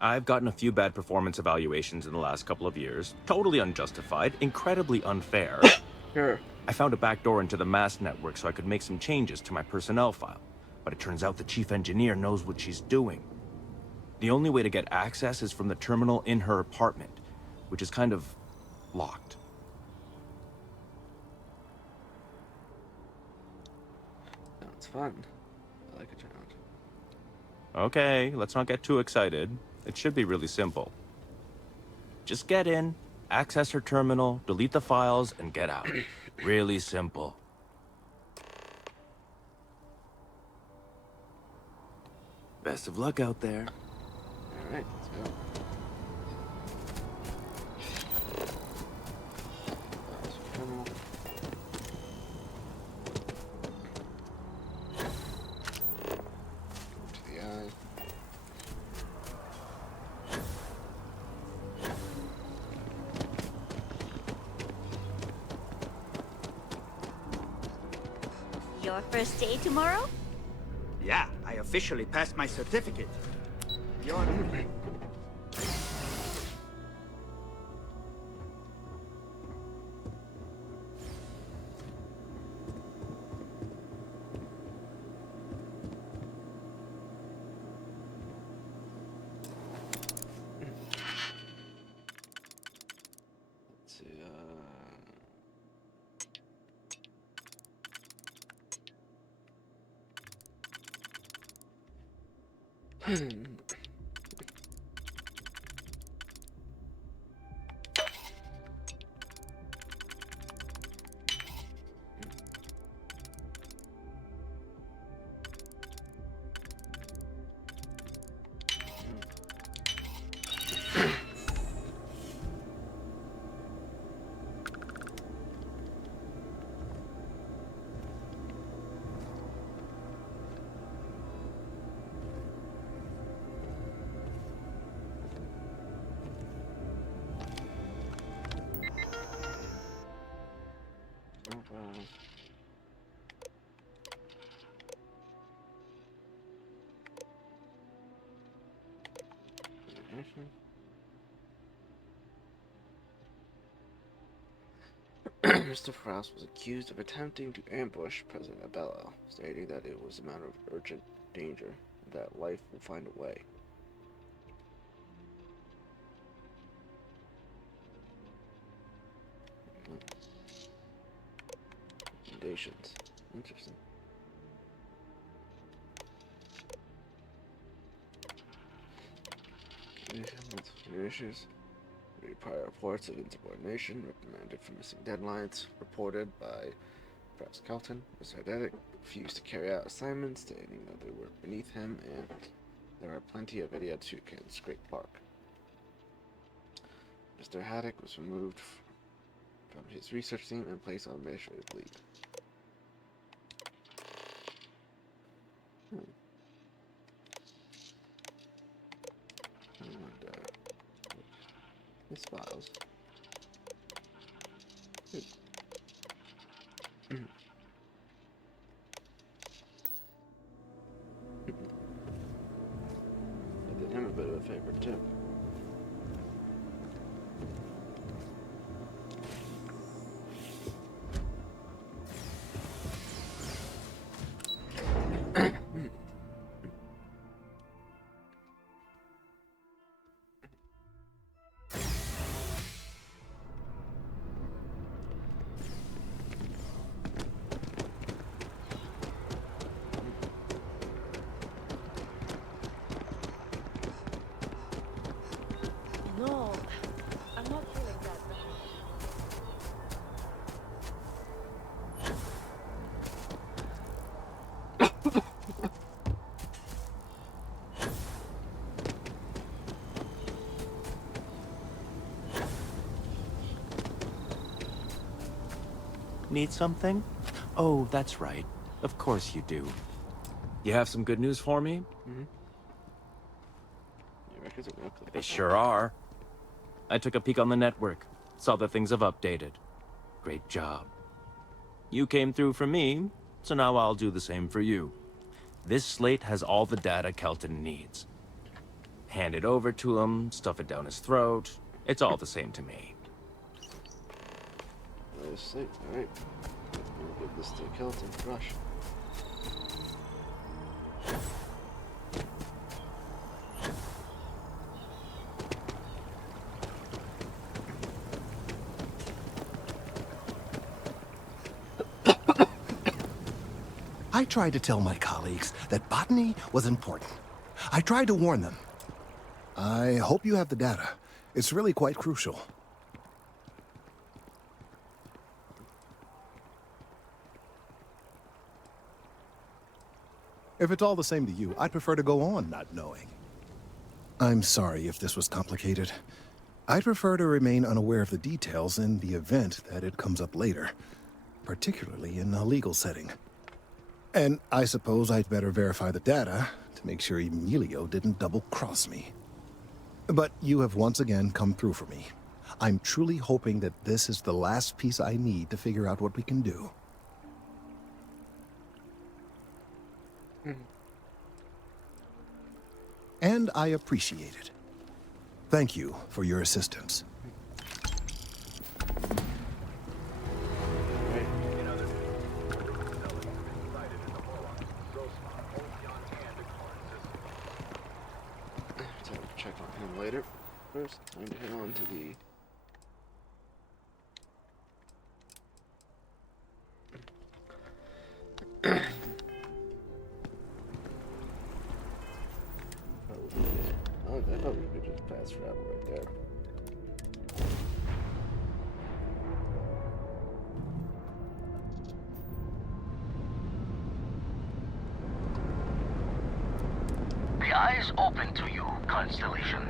I've gotten a few bad performance evaluations in the last couple of years. Totally unjustified, incredibly unfair. Sure. I found a backdoor into the MAST network so I could make some changes to my personnel file. But it turns out the chief engineer knows what she's doing. The only way to get access is from the terminal in her apartment, which is kind of locked. Sounds fun. I like a challenge. Okay, let's not get too excited. It should be really simple. Just get in, access her terminal, delete the files, and get out. Really simple. Best of luck out there. Alright, let's go. Terminal. To the eye. Your first day tomorrow? Yeah, I officially passed my certificate. You're... Let's see, Mr. Frost was accused of attempting to ambush President Abella, stating that it was a matter of urgent danger and that life will find a way. Recommendations. Interesting. Your issues. Prior reports of insubordination, reprimanded for missing deadlines, reported by Perhaps Kelton was eidetic, refused to carry out assignments, stating that they were beneath him, and there are plenty of idiots who can scrape bark. Mr. Haddock was removed from his research team and placed on administrative leave. And, his files. I did him a bit of a favor too. No, I'm not feeling that bad. Need something? Oh, that's right. Of course you do. You have some good news for me? They sure are. I took a peek on the network, saw that things have updated. Great job. You came through for me, so now I'll do the same for you. This slate has all the data Kelton needs. Hand it over to him, stuff it down his throat. It's all the same to me. Alright. I'll give this to Kelton. Rush. I tried to tell my colleagues that botany was important. I tried to warn them. I hope you have the data. It's really quite crucial. If it's all the same to you, I'd prefer to go on not knowing. I'm sorry if this was complicated. I'd prefer to remain unaware of the details in the event that it comes up later, particularly in a legal setting. And I suppose I'd better verify the data to make sure Emilio didn't double-cross me. But you have once again come through for me. I'm truly hoping that this is the last piece I need to figure out what we can do. And I appreciate it. Thank you for your assistance. Time to check on him later. First, time to head on to the I thought we could just pass travel right there. The eye is open to you, Constellation.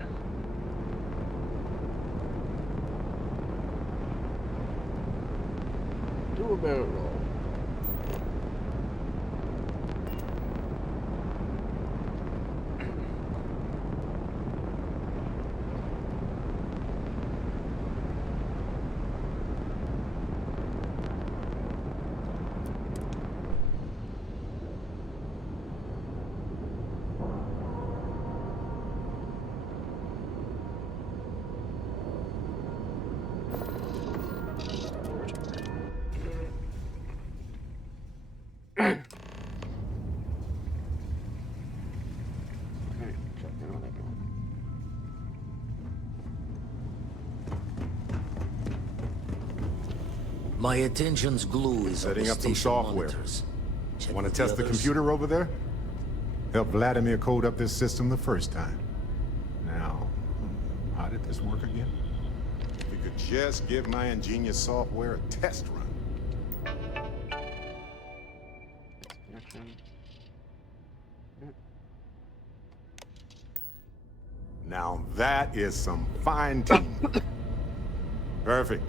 Do a barrel roll. My attention's glue is on Setting the up some station software. monitors. Check Want to with test the others. computer over there? Help Vladimir code up this system the first time. Now, how did this work again? If you could just give my ingenious software a test run. Now that is some fine teamwork. Perfect.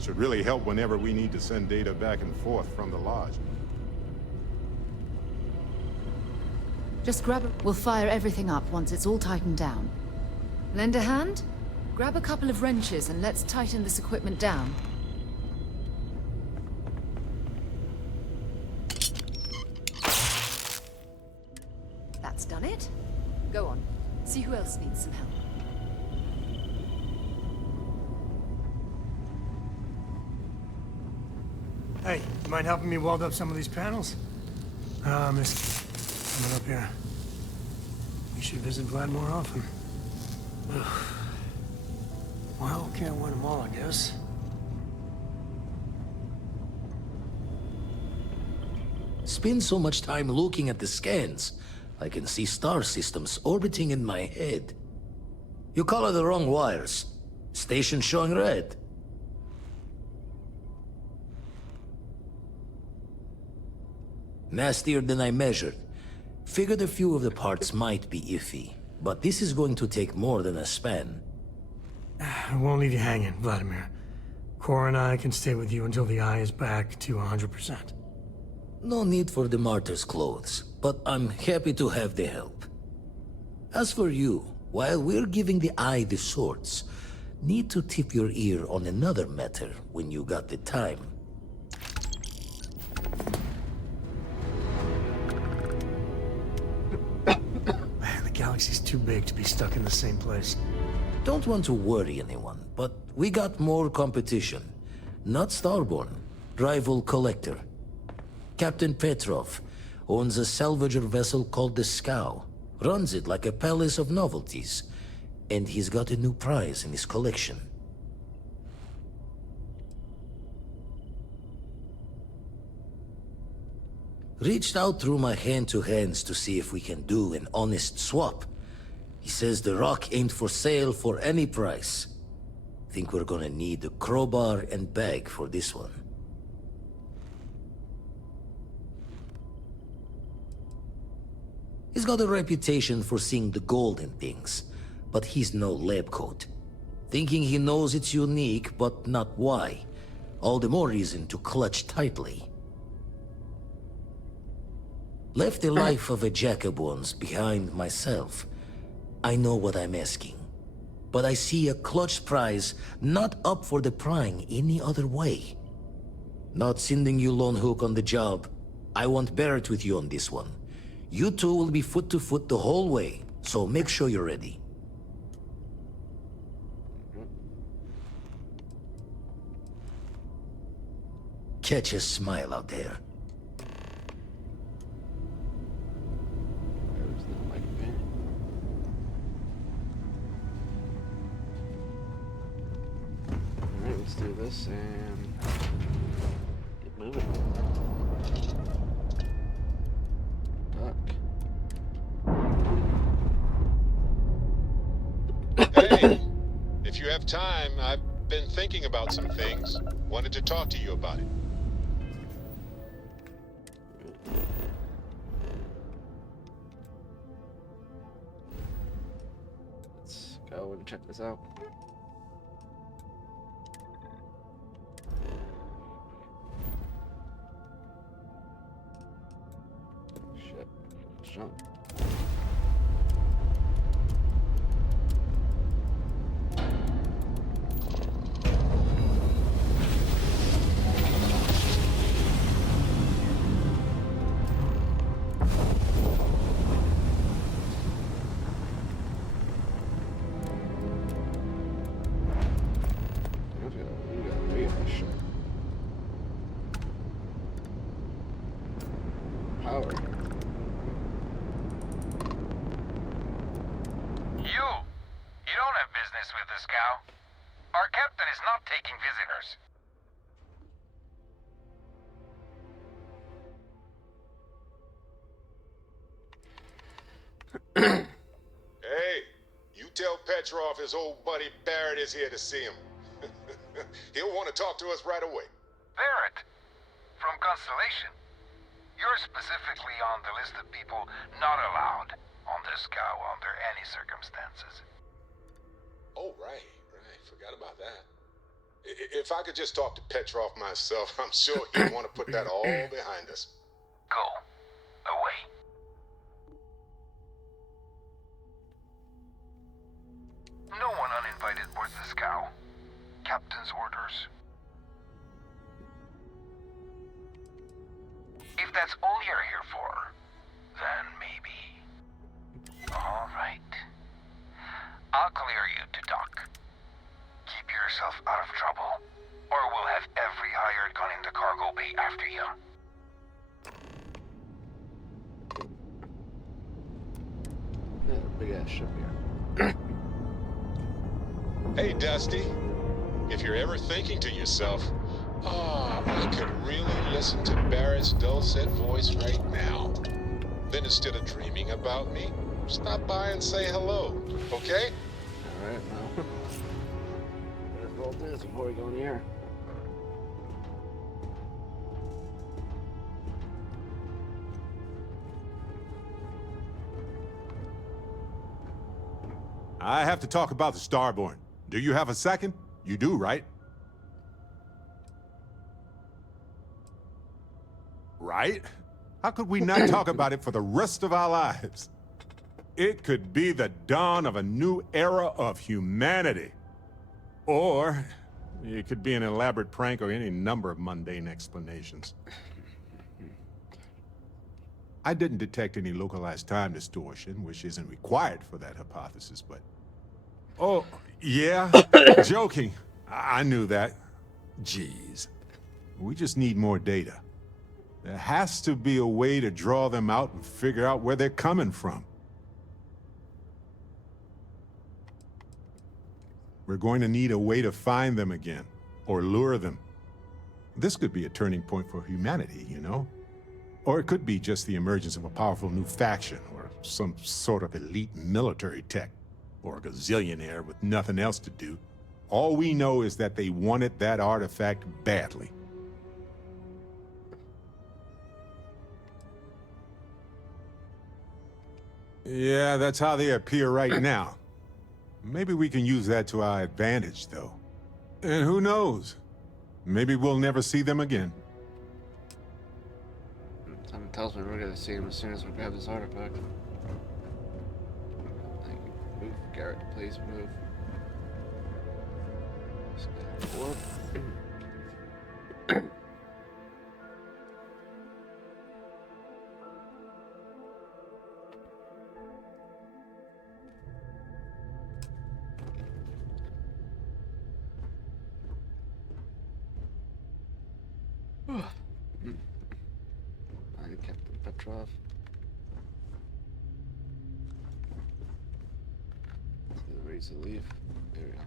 Should really help whenever we need to send data back and forth from the lodge. Just grab it. We'll fire everything up once it's all tightened down. Lend a hand? Grab a couple of wrenches and let's tighten this equipment down. That's done it. Go on. See who else needs some help. Hey, you mind helping me weld up some of these panels? Miss, coming up here. We should visit Vlad more often. Ugh. Well, can't win them all, I guess. Spend so much time looking at the scans, I can see star systems orbiting in my head. You color the wrong wires. Station showing red. Nastier than I measured. Figured a few of the parts might be iffy, but this is going to take more than a span. I won't leave you hanging, Vladimir. Cora and I can stay with you until the eye is back to 100%. No need for the martyr's clothes, but I'm happy to have the help. As for you, while we're giving the eye the sorts, need to tip your ear on another matter when you got the time. Man, the galaxy's too big to be stuck in the same place. Don't want to worry anyone, but we got more competition. Not Starborn, rival Collector. Captain Petrov owns a salvager vessel called the Scow. Runs it like a palace of novelties. And he's got a new prize in his collection. Reached out through my hand-to-hands to see if we can do an honest swap. He says the rock ain't for sale for any price. Think we're gonna need a crowbar and bag for this one. He's got a reputation for seeing the gold in things, but he's no lab coat. Thinking he knows it's unique, but not why. All the more reason to clutch tightly. Left the life of a jack-of-bones behind myself. I know what I'm asking. But I see a clutch prize not up for the prying any other way. Not sending you lone hook on the job. I won't bear it with you on this one. You two will be foot to foot the whole way, so make sure you're ready. Catch a smile out there. Alright, let's do this and get moving. Hey, if you have time, I've been thinking about some things. Wanted to talk to you about it. Let's go and check this out. Shit. Let's jump. Power. You don't have business with the Scow. Our captain is not taking visitors. Hey, you tell Petrov his old buddy Barrett is here to see him. He'll want to talk to us right away. Barrett, from Constellation. You're specifically on the list of people not allowed on this cow under any circumstances. Oh, right. Forgot about that. If I could just talk to Petrov myself, I'm sure he'd want to put that all behind us. Go. Away. No one uninvited boards this cow. Captain's orders. If that's all you're here for, then maybe. All right. I'll clear you to dock. Keep yourself out of trouble, or we'll have every hired gun in the cargo bay after you. Yeah, big ass ship here. Hey, Dusty. If you're ever thinking to yourself, I could really listen to Barrett's dulcet voice right now, then instead of dreaming about me, stop by and say hello, okay? Alright, well. Let's roll this before we go in here. I have to talk about the Starborn. Do you have a second? You do, right? Right? How could we not talk about it for the rest of our lives? It could be the dawn of a new era of humanity. Or it could be an elaborate prank or any number of mundane explanations. I didn't detect any localized time distortion, which isn't required for that hypothesis, but... Oh, yeah? Joking. I knew that. Jeez. We just need more data. There has to be a way to draw them out and figure out where they're coming from. We're going to need a way to find them again, or lure them. This could be a turning point for humanity, you know? Or it could be just the emergence of a powerful new faction, or some sort of elite military tech, or a gazillionaire with nothing else to do. All we know is that they wanted that artifact badly. Yeah, that's how they appear right now. Maybe we can use that to our advantage, though. And who knows? Maybe we'll never see them again. Something tells me we're gonna see him as soon as we grab this artifact. Thank you. Move, Garrett, please move. Whoop. Find Captain Petrov. Ready to leave. There we go.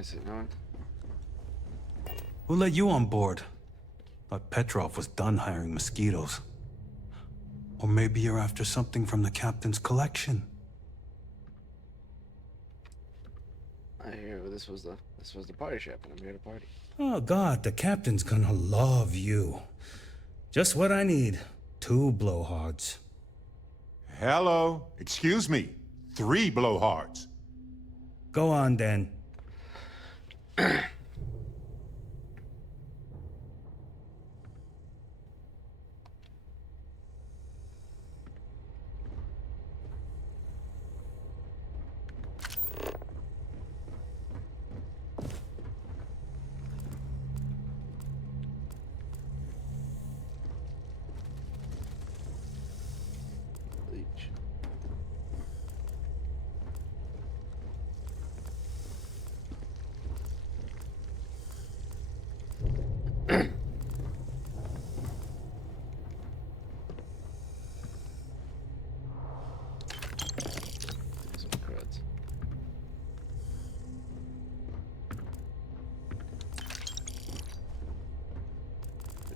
Is it going? Who let you on board? Thought Petrov was done hiring mosquitoes. Or maybe you're after something from the captain's collection. I hear this was the party ship, and I'm here to party. Oh God, the captain's gonna love you. Just what I need. 2 blowhards. Hello? Excuse me. 3 blowhards. Go on then.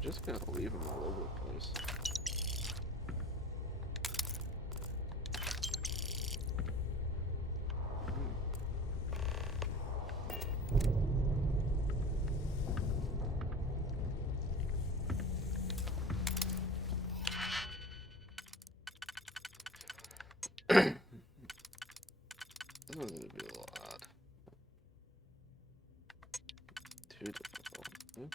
just gonna leave them all over the place. This one's gonna be a little odd. Too difficult. Hmm?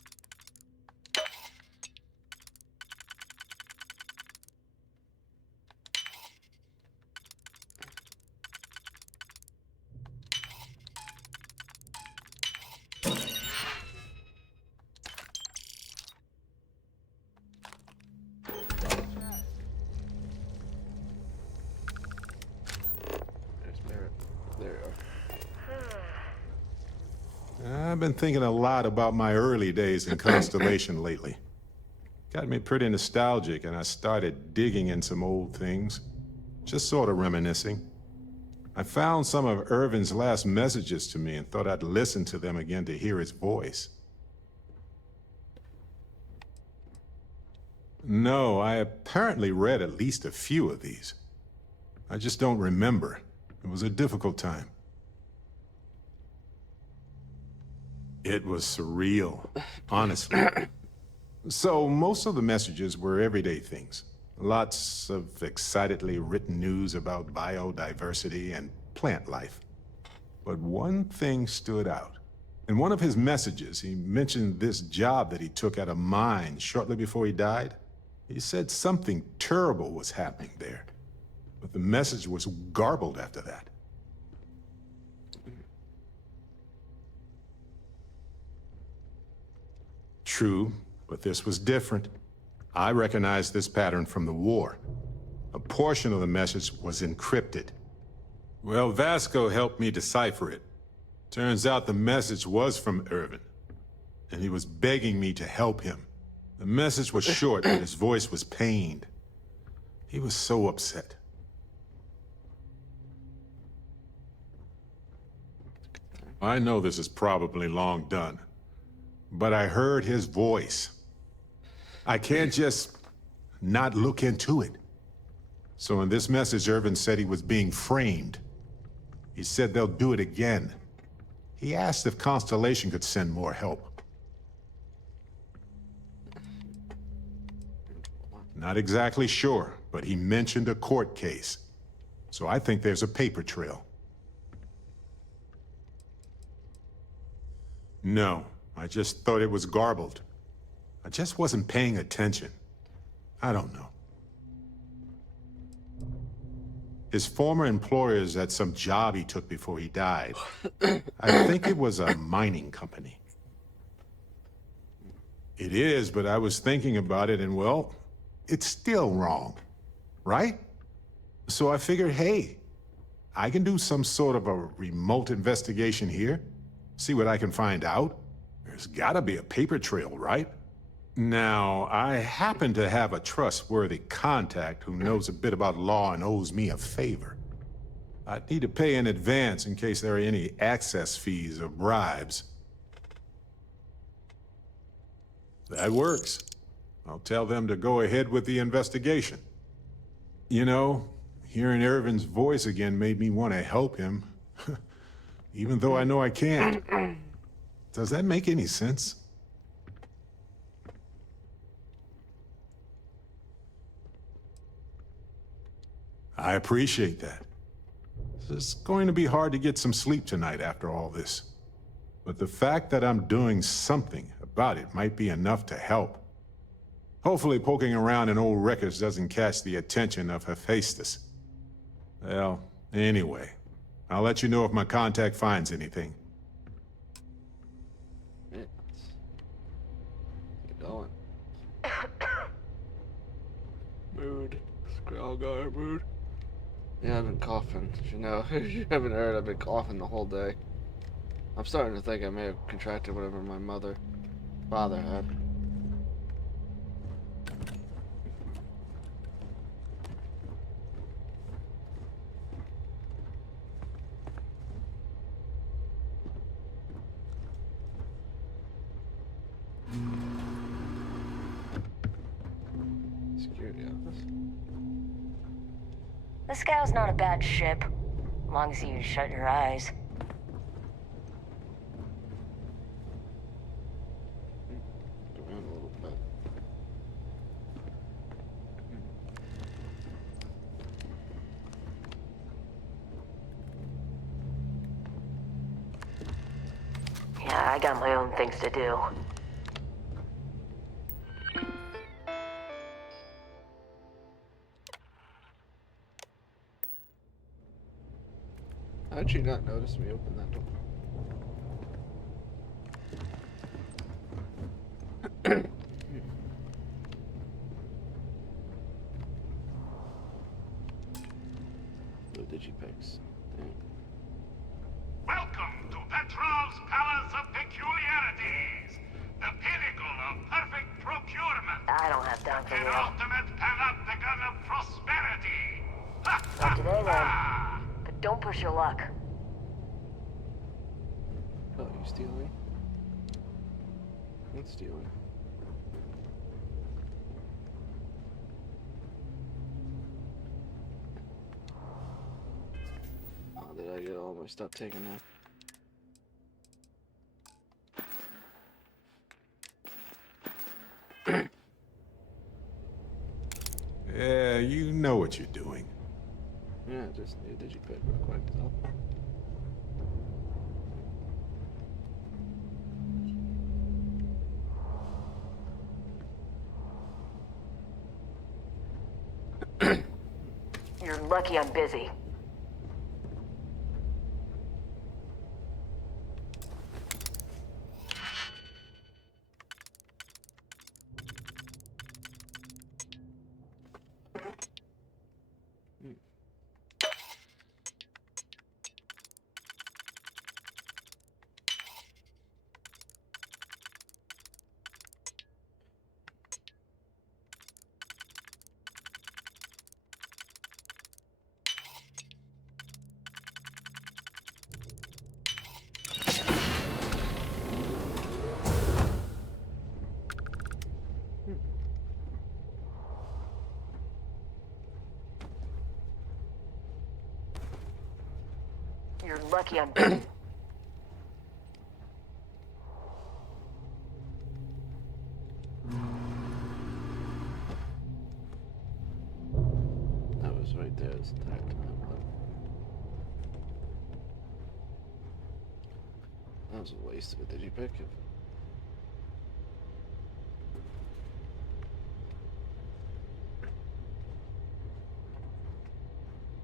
I've been thinking a lot about my early days in Constellation lately. Got me pretty nostalgic, and I started digging in some old things. Just sort of reminiscing. I found some of Irvin's last messages to me and thought I'd listen to them again to hear his voice. No, I apparently read at least a few of these. I just don't remember. It was a difficult time. It was surreal, honestly. So, most of the messages were everyday things. Lots of excitedly written news about biodiversity and plant life. But one thing stood out. In one of his messages, he mentioned this job that he took at a mine shortly before he died. He said something terrible was happening there. But the message was garbled after that. True, but this was different. I recognized this pattern from the war. A portion of the message was encrypted. Well, Vasco helped me decipher it. Turns out the message was from Irvin, and he was begging me to help him. The message was short, but his voice was pained. He was so upset. I know this is probably long done, but I heard his voice. I can't just not look into it. So in this message, Irvin said he was being framed. He said they'll do it again. He asked if Constellation could send more help. Not exactly sure, but he mentioned a court case. So I think there's a paper trail. No, I just thought it was garbled. I just wasn't paying attention. I don't know. His former employers had some job he took before he died. I think it was a mining company. It is, but I was thinking about it and, well, it's still wrong, right? So I figured, hey, I can do some sort of a remote investigation here, see what I can find out. There's gotta be a paper trail, right? Now, I happen to have a trustworthy contact who knows a bit about law and owes me a favor. I'd need to pay in advance in case there are any access fees or bribes. That works. I'll tell them to go ahead with the investigation. You know, hearing Irvin's voice again made me want to help him, even though I know I can't. Does that make any sense? I appreciate that. It's going to be hard to get some sleep tonight after all this. But the fact that I'm doing something about it might be enough to help. Hopefully poking around in old records doesn't catch the attention of Hephaestus. Well, anyway, I'll let you know if my contact finds anything. Get going. Mood. Skralgar mood. Yeah, I've been coughing. You know, if you haven't heard, I've been coughing the whole day. I'm starting to think I may have contracted whatever my father had. this? The Scow's not a bad ship, as long as you shut your eyes. Go around a little bit. Yeah, I got my own things to do. How'd you not notice me open that door? No digipex. Damn. Welcome to Petrov's Palace of Peculiarities, the pinnacle of perfect procurement. I don't have time for An you. ultimate panopticon of prosperity. Not today, then. But don't push your luck. Oh, you stealing? I'm stealing. Oh, did I get all my stuff taken now? Yeah, you know what you're doing. Yeah, just need a digipeg real quick. So. You're lucky I'm busy. You're lucky I'm busy. That was right there. It's attacked. That was a waste of a digipeg.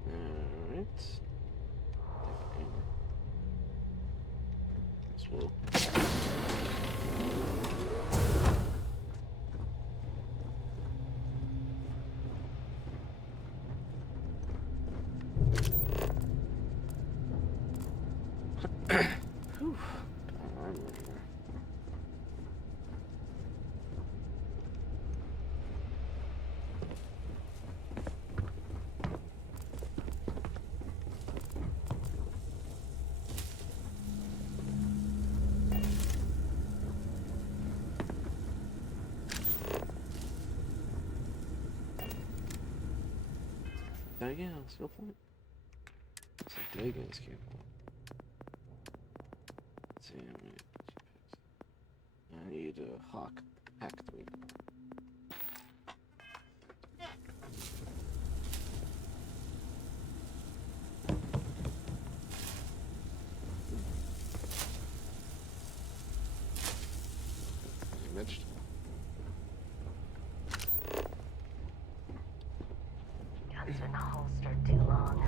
Alright. Take aim. Swirl. Whew. Again, skill point. It's a dig in skill point. Let's see how many I need a hawk hack 3. Damaged. Guns in the holster too long.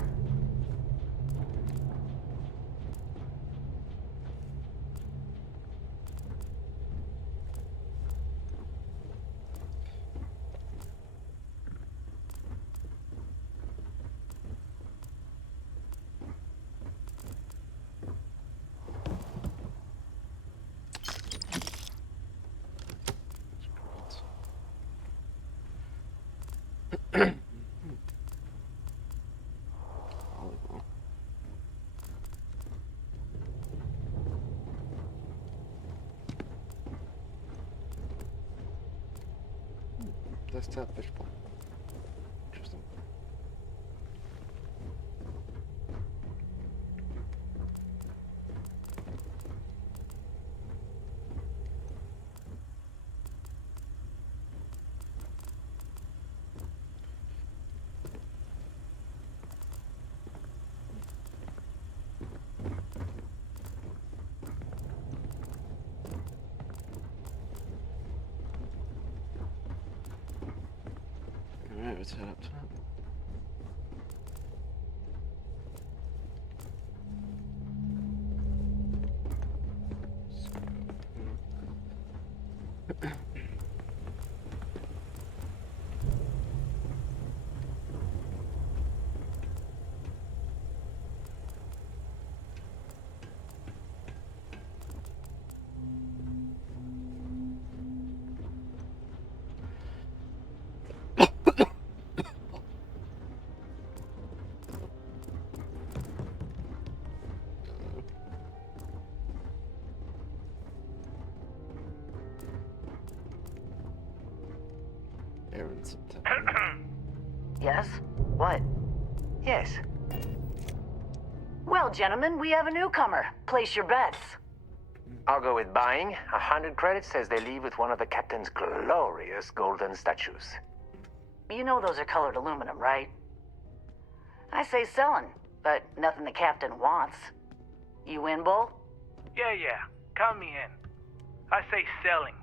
Volleyball. Desktop fishbowl. let's head up top. Aaron September. Yes? What? Yes. Well, gentlemen, we have a newcomer. Place your bets. I'll go with buying. 100 credits says they leave with one of the captain's glorious golden statues. You know those are colored aluminum, right? I say selling, but nothing the captain wants. You win, Bull? Yeah. Count me in. I say selling.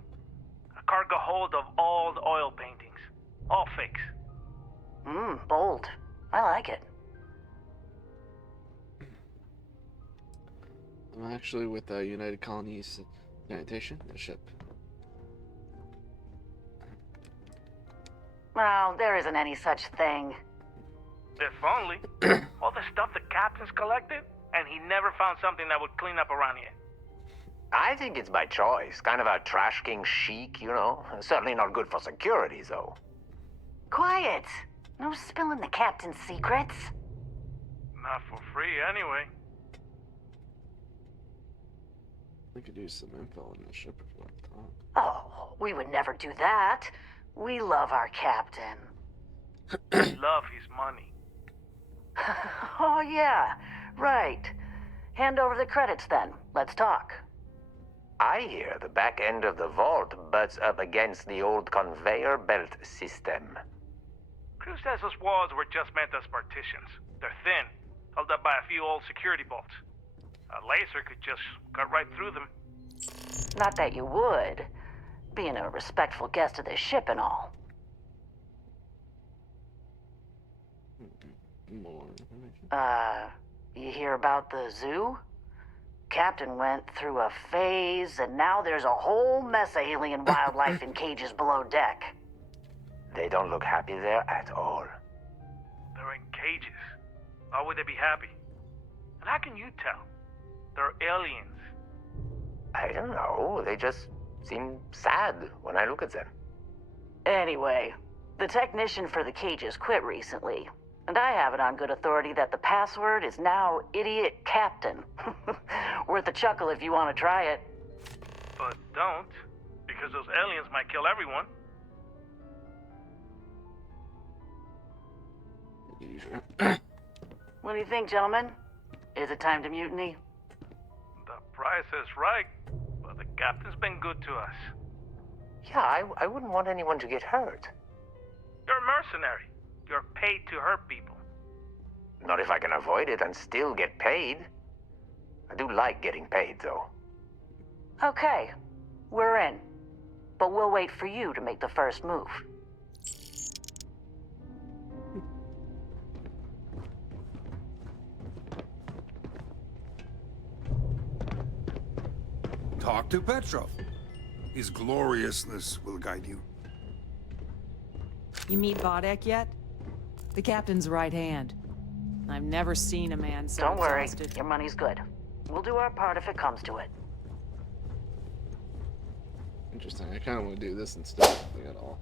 A cargo hold of all the oil paintings. All fix. Bold. I like it. I'm actually with United Colonies Sanitation, the ship. Well, there isn't any such thing. If only. All the stuff the captain's collected, and he never found something that would clean up around here. I think it's by choice. Kind of a trash king chic, you know. Certainly not good for security, though. Quiet. No spilling the captain's secrets. Not for free, anyway. We could use some info on the ship if you want to talk. Oh, we would never do that. We love our captain. Love his money. Oh, yeah. Right. Hand over the credits, then. Let's talk. I hear the back end of the vault butts up against the old conveyor belt system. Crew says those walls were just meant as partitions. They're thin, held up by a few old security bolts. A laser could just cut right through them. Not that you would, being a respectful guest of this ship and all. More. You hear about the zoo? Captain went through a phase, and now there's a whole mess of alien wildlife in cages below deck. They don't look happy there at all. They're in cages. Why would they be happy? And how can you tell? They're aliens. I don't know. They just seem sad when I look at them. Anyway, the technician for the cages quit recently. And I have it on good authority that the password is now Idiot Captain. Worth a chuckle if you want to try it. But don't, because those aliens might kill everyone. What do you think, gentlemen? Is it time to mutiny? The price is right, but the captain's been good to us. Yeah, I wouldn't want anyone to get hurt. You're a mercenary. You're paid to hurt people. Not if I can avoid it and still get paid. I do like getting paid, though. Okay, we're in. But we'll wait for you to make the first move. Talk to Petrov. His gloriousness will guide you. You meet Vodek yet? The captain's right hand. I've never seen a man so Don't worry, exhausted. your money's good. We'll do our part if it comes to it. Interesting. I kind of want to do this instead of something at all.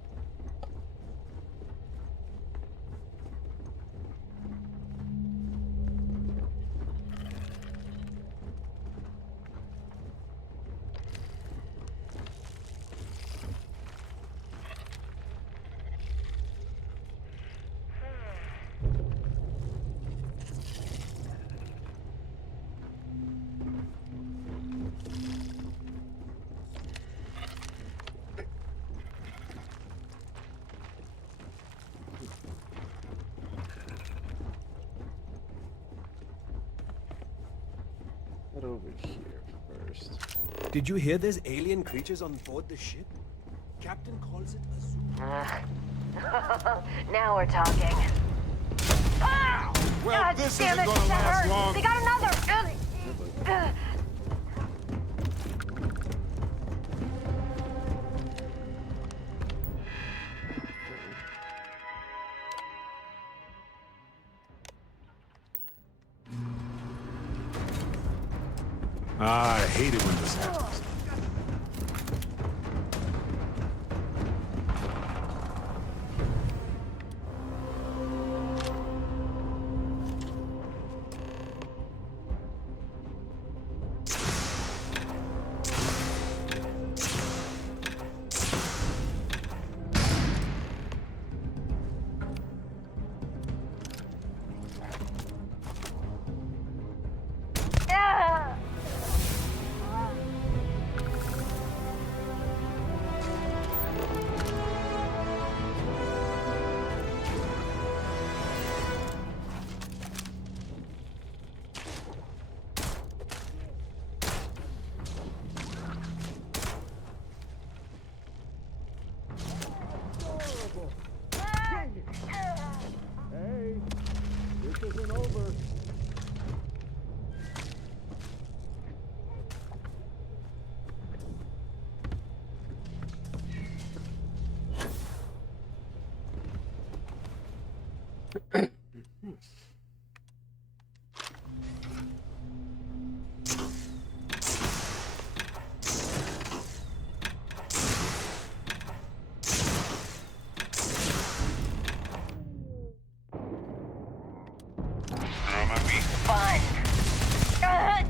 Head over here first. Did you hear there's alien creatures on board the ship? Captain calls it a zoo. Now we're talking. Ah! Well, God this damn isn't it, gonna that last hurt. long. They got another. I hate it when this happens. Ah! Hey, this isn't over. Gonna be Fun. Ah!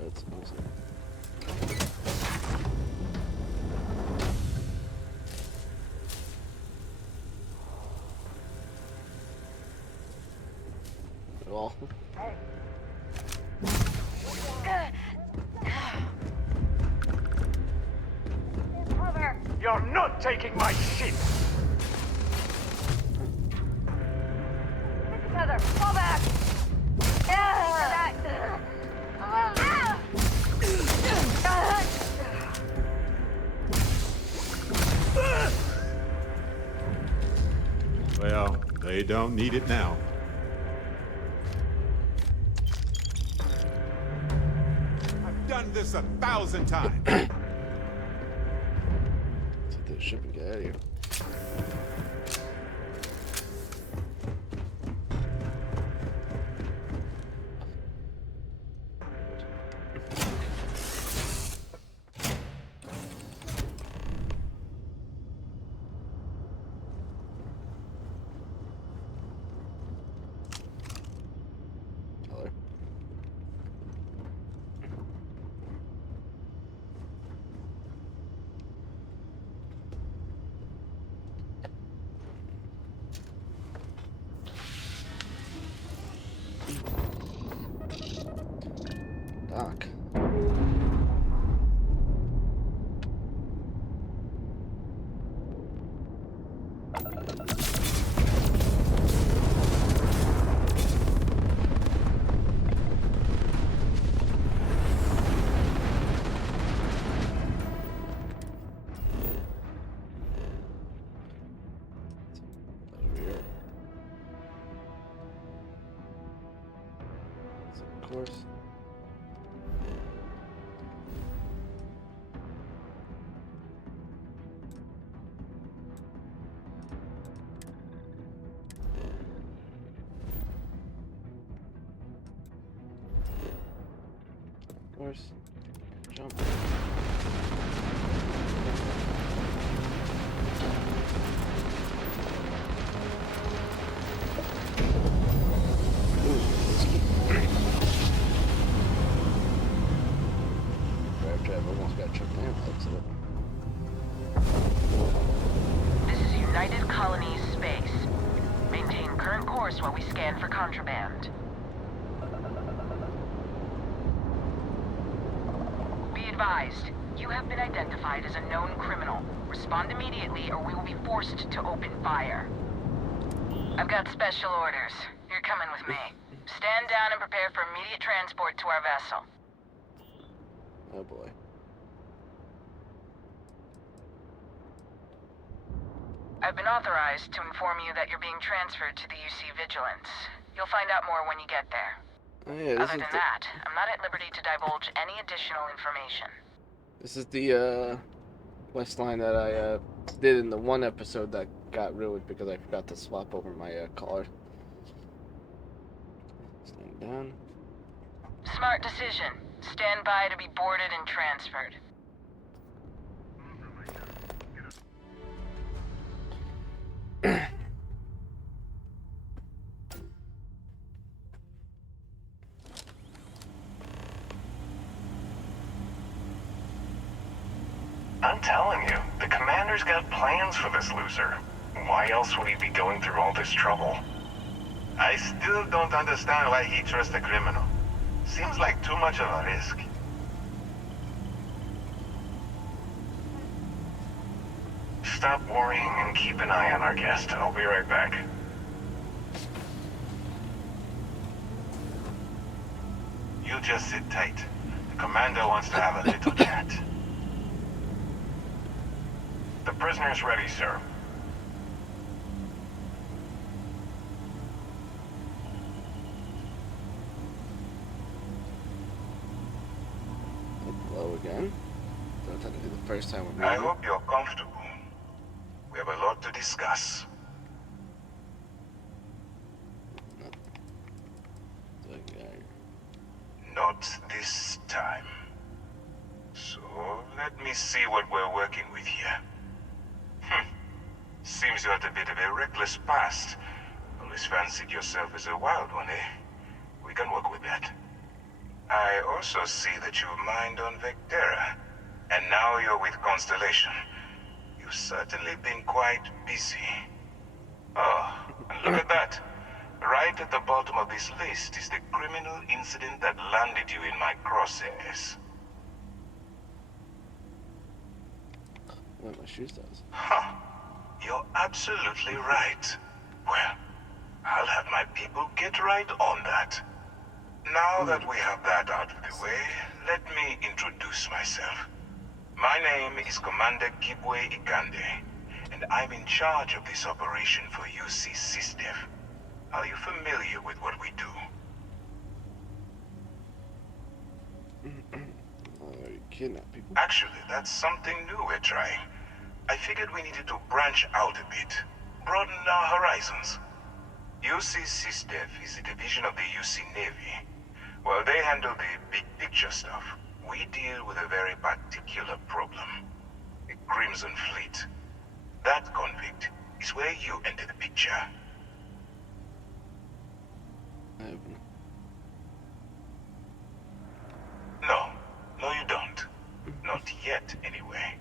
That's awesome. Well, You're not taking my ship! Heather, fall back! Well, they don't need it now. I've done this 1,000 times. let's get this ship and get out of here. Hello. Doc. Over here. So, of course. Of course. Jump. Ooh, let's keep almost got chucked down. Looks of it. This is United Colonies Space. Maintain current course while we scan for contraband. Be advised, you have been identified as a known criminal. Respond immediately or we will be forced to open fire. I've got special orders. You're coming with me. Stand down and prepare for immediate transport to our vessel. Oh boy. I've been authorized to inform you that you're being transferred to the UC Vigilance. You'll find out more when you get there. Oh, yeah, Other than that, I'm not at liberty to divulge any additional information. This is the quest line that I did in the one episode that got ruined because I forgot to swap over my collar. Stand down. Smart decision. Stand by to be boarded and transferred. I'm telling you, the commander's got plans for this loser. Why else would he be going through all this trouble? I still don't understand why he trusts a criminal. Seems like too much of a risk. Stop worrying and keep an eye on our guest. I'll be right back. You just sit tight. The commander wants to have a little chat. The prisoner's ready, sir. Hello again. That's how to do the first time we're I hope you're comfortable. We have a lot to discuss. Not this time. So, let me see what we're working with here. Seems you had a bit of a reckless past. Always fancied yourself as a wild one, eh? We can work with that. I also see that you've mined on Vectera. And now you're with Constellation. You've certainly been quite busy. Oh, and look at that. Right at the bottom of this list is the criminal incident that landed you in my crosshairs. What my shoes does. Huh. You're absolutely right. Well, I'll have my people get right on that. Now that we have that out of the way, let me introduce myself. My name is Commander Kibwe Ikande, and I'm in charge of this operation for UC SysDev. Are you familiar with what we do? You kidnap people. Actually, that's something new we're trying. I figured we needed to branch out a bit, broaden our horizons. UC SysDev is a division of the UC Navy. While they handle the big picture stuff, we deal with a very particular problem. The Crimson Fleet. That convict is where you enter the picture. No, you don't. Not yet, anyway.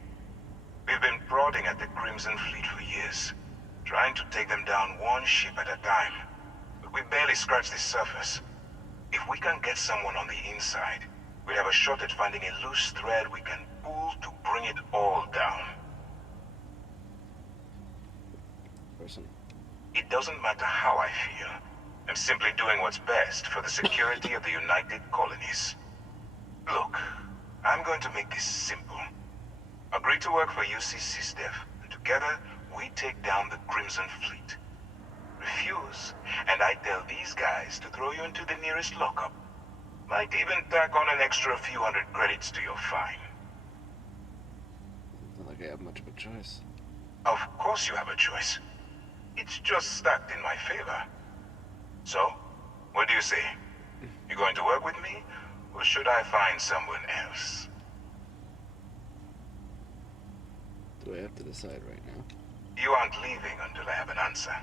We've been prodding at the Crimson Fleet for years, trying to take them down one ship at a time. But we barely scratched the surface. If we can get someone on the inside, we'll have a shot at finding a loose thread we can pull to bring it all down. It doesn't matter how I feel. I'm simply doing what's best for the security of the United Colonies. Look, I'm going to make this simple. Agree to work for UC SysDev, and together we take down the Crimson Fleet. Refuse, and I tell these guys to throw you into the nearest lockup. Might even tack on an extra few hundred credits to your fine. Not like I have much of a choice. Of course you have a choice. It's just stacked in my favor. So, what do you say? You going to work with me, or should I find someone else? Do I have to decide right now? You aren't leaving until I have an answer.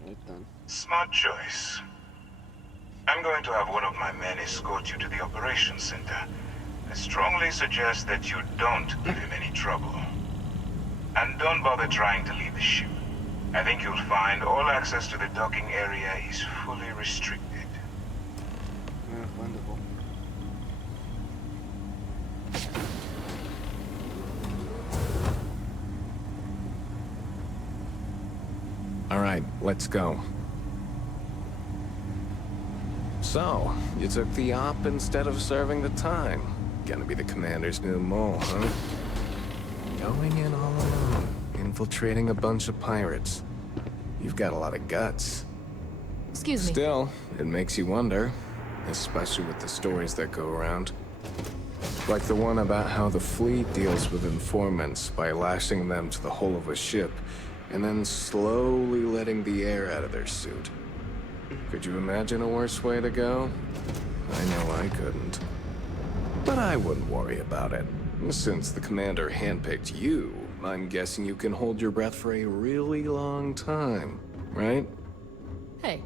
Alright, done. Smart choice. I'm going to have one of my men escort you to the operations center. I strongly suggest that you don't give him any trouble. And don't bother trying to leave the ship. I think you'll find all access to the docking area is fully restricted. Wonderful. All right, let's go. So, you took the op instead of serving the time. Gonna be the commander's new mole, huh? Going in all alone, infiltrating a bunch of pirates. You've got a lot of guts. Excuse me. Still, it makes you wonder, especially with the stories that go around. Like the one about how the fleet deals with informants by lashing them to the hull of a ship and then slowly letting the air out of their suit. Could you imagine a worse way to go? I know I couldn't. But I wouldn't worry about it. Since the commander handpicked you, I'm guessing you can hold your breath for a really long time, right? Hey.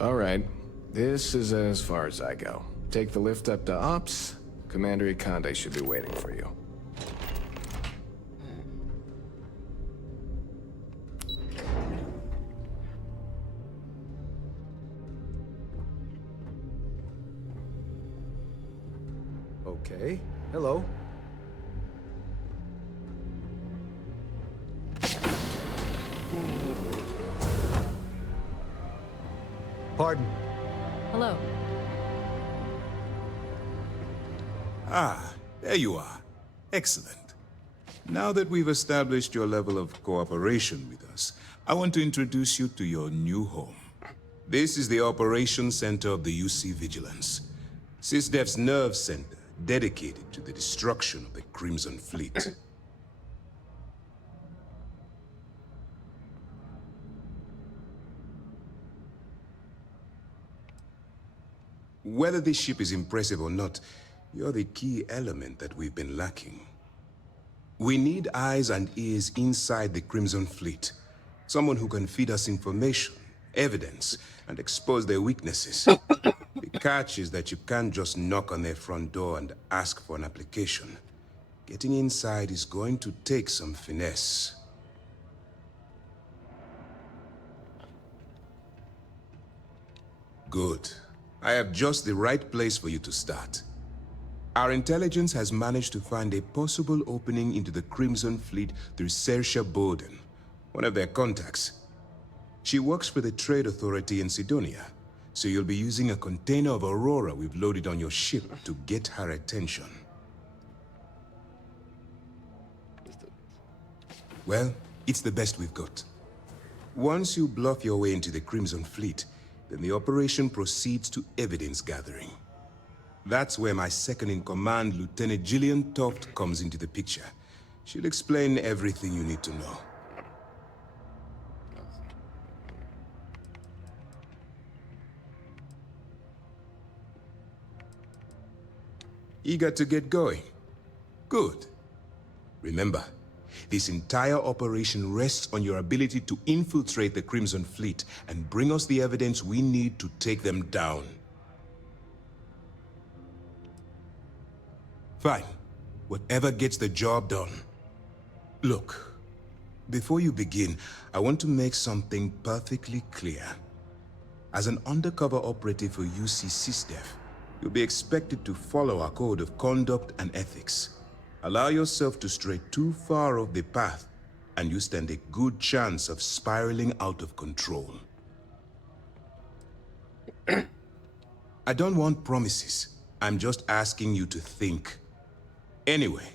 All right, this is as far as I go. Take the lift up to Ops. Commander Ikonde should be waiting for you. Okay, hello. Pardon. Hello. Ah, there you are. Excellent. Now that we've established your level of cooperation with us, I want to introduce you to your new home. This is the Operations Center of the UC Vigilance. SysDef's nerve center, dedicated to the destruction of the Crimson Fleet. Whether this ship is impressive or not, you're the key element that we've been lacking. We need eyes and ears inside the Crimson Fleet. Someone who can feed us information, evidence, and expose their weaknesses. The catch is that you can't just knock on their front door and ask for an application. Getting inside is going to take some finesse. Good. I have just the right place for you to start. Our intelligence has managed to find a possible opening into the Crimson Fleet through Saoirse Bowden, one of their contacts. She works for the Trade Authority in Sidonia, so you'll be using a container of Aurora we've loaded on your ship to get her attention. Well, it's the best we've got. Once you bluff your way into the Crimson Fleet, then the operation proceeds to evidence gathering. That's where my second-in-command, Lieutenant Gillian Toft, comes into the picture. She'll explain everything you need to know. Eager to get going? Good. Remember, this entire operation rests on your ability to infiltrate the Crimson Fleet and bring us the evidence we need to take them down. Fine. Whatever gets the job done. Look, before you begin, I want to make something perfectly clear. As an undercover operative for UC SysDef, you'll be expected to follow our code of conduct and ethics. Allow yourself to stray too far off the path, and you stand a good chance of spiraling out of control. I don't want promises. I'm just asking you to think. Anyway,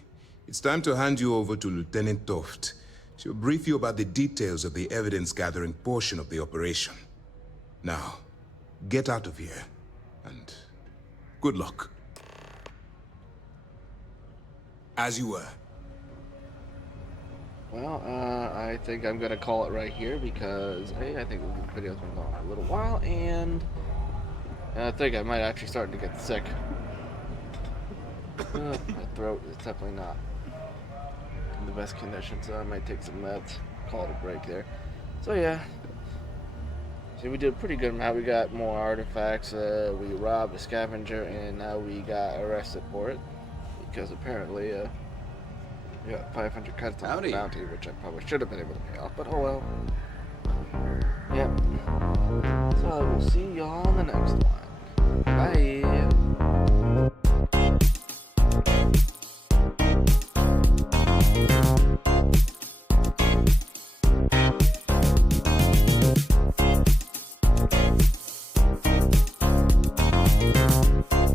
it's time to hand you over to Lieutenant Toft. She'll brief you about the details of the evidence-gathering portion of the operation. Now, get out of here, and good luck. As you were. Well, I think I'm gonna call it right here because I think the video's been going on a little while, and I think I might actually start to get sick. My throat is definitely not in the best condition, so I might take some meds. Call it a break there. So yeah, see, we did a pretty good amount. We got more artifacts. We robbed a scavenger, and now we got arrested for it because apparently we got 500 credits on the bounty, which I probably should have been able to pay off, but oh well. Yep. So I will see y'all on the next one. Bye.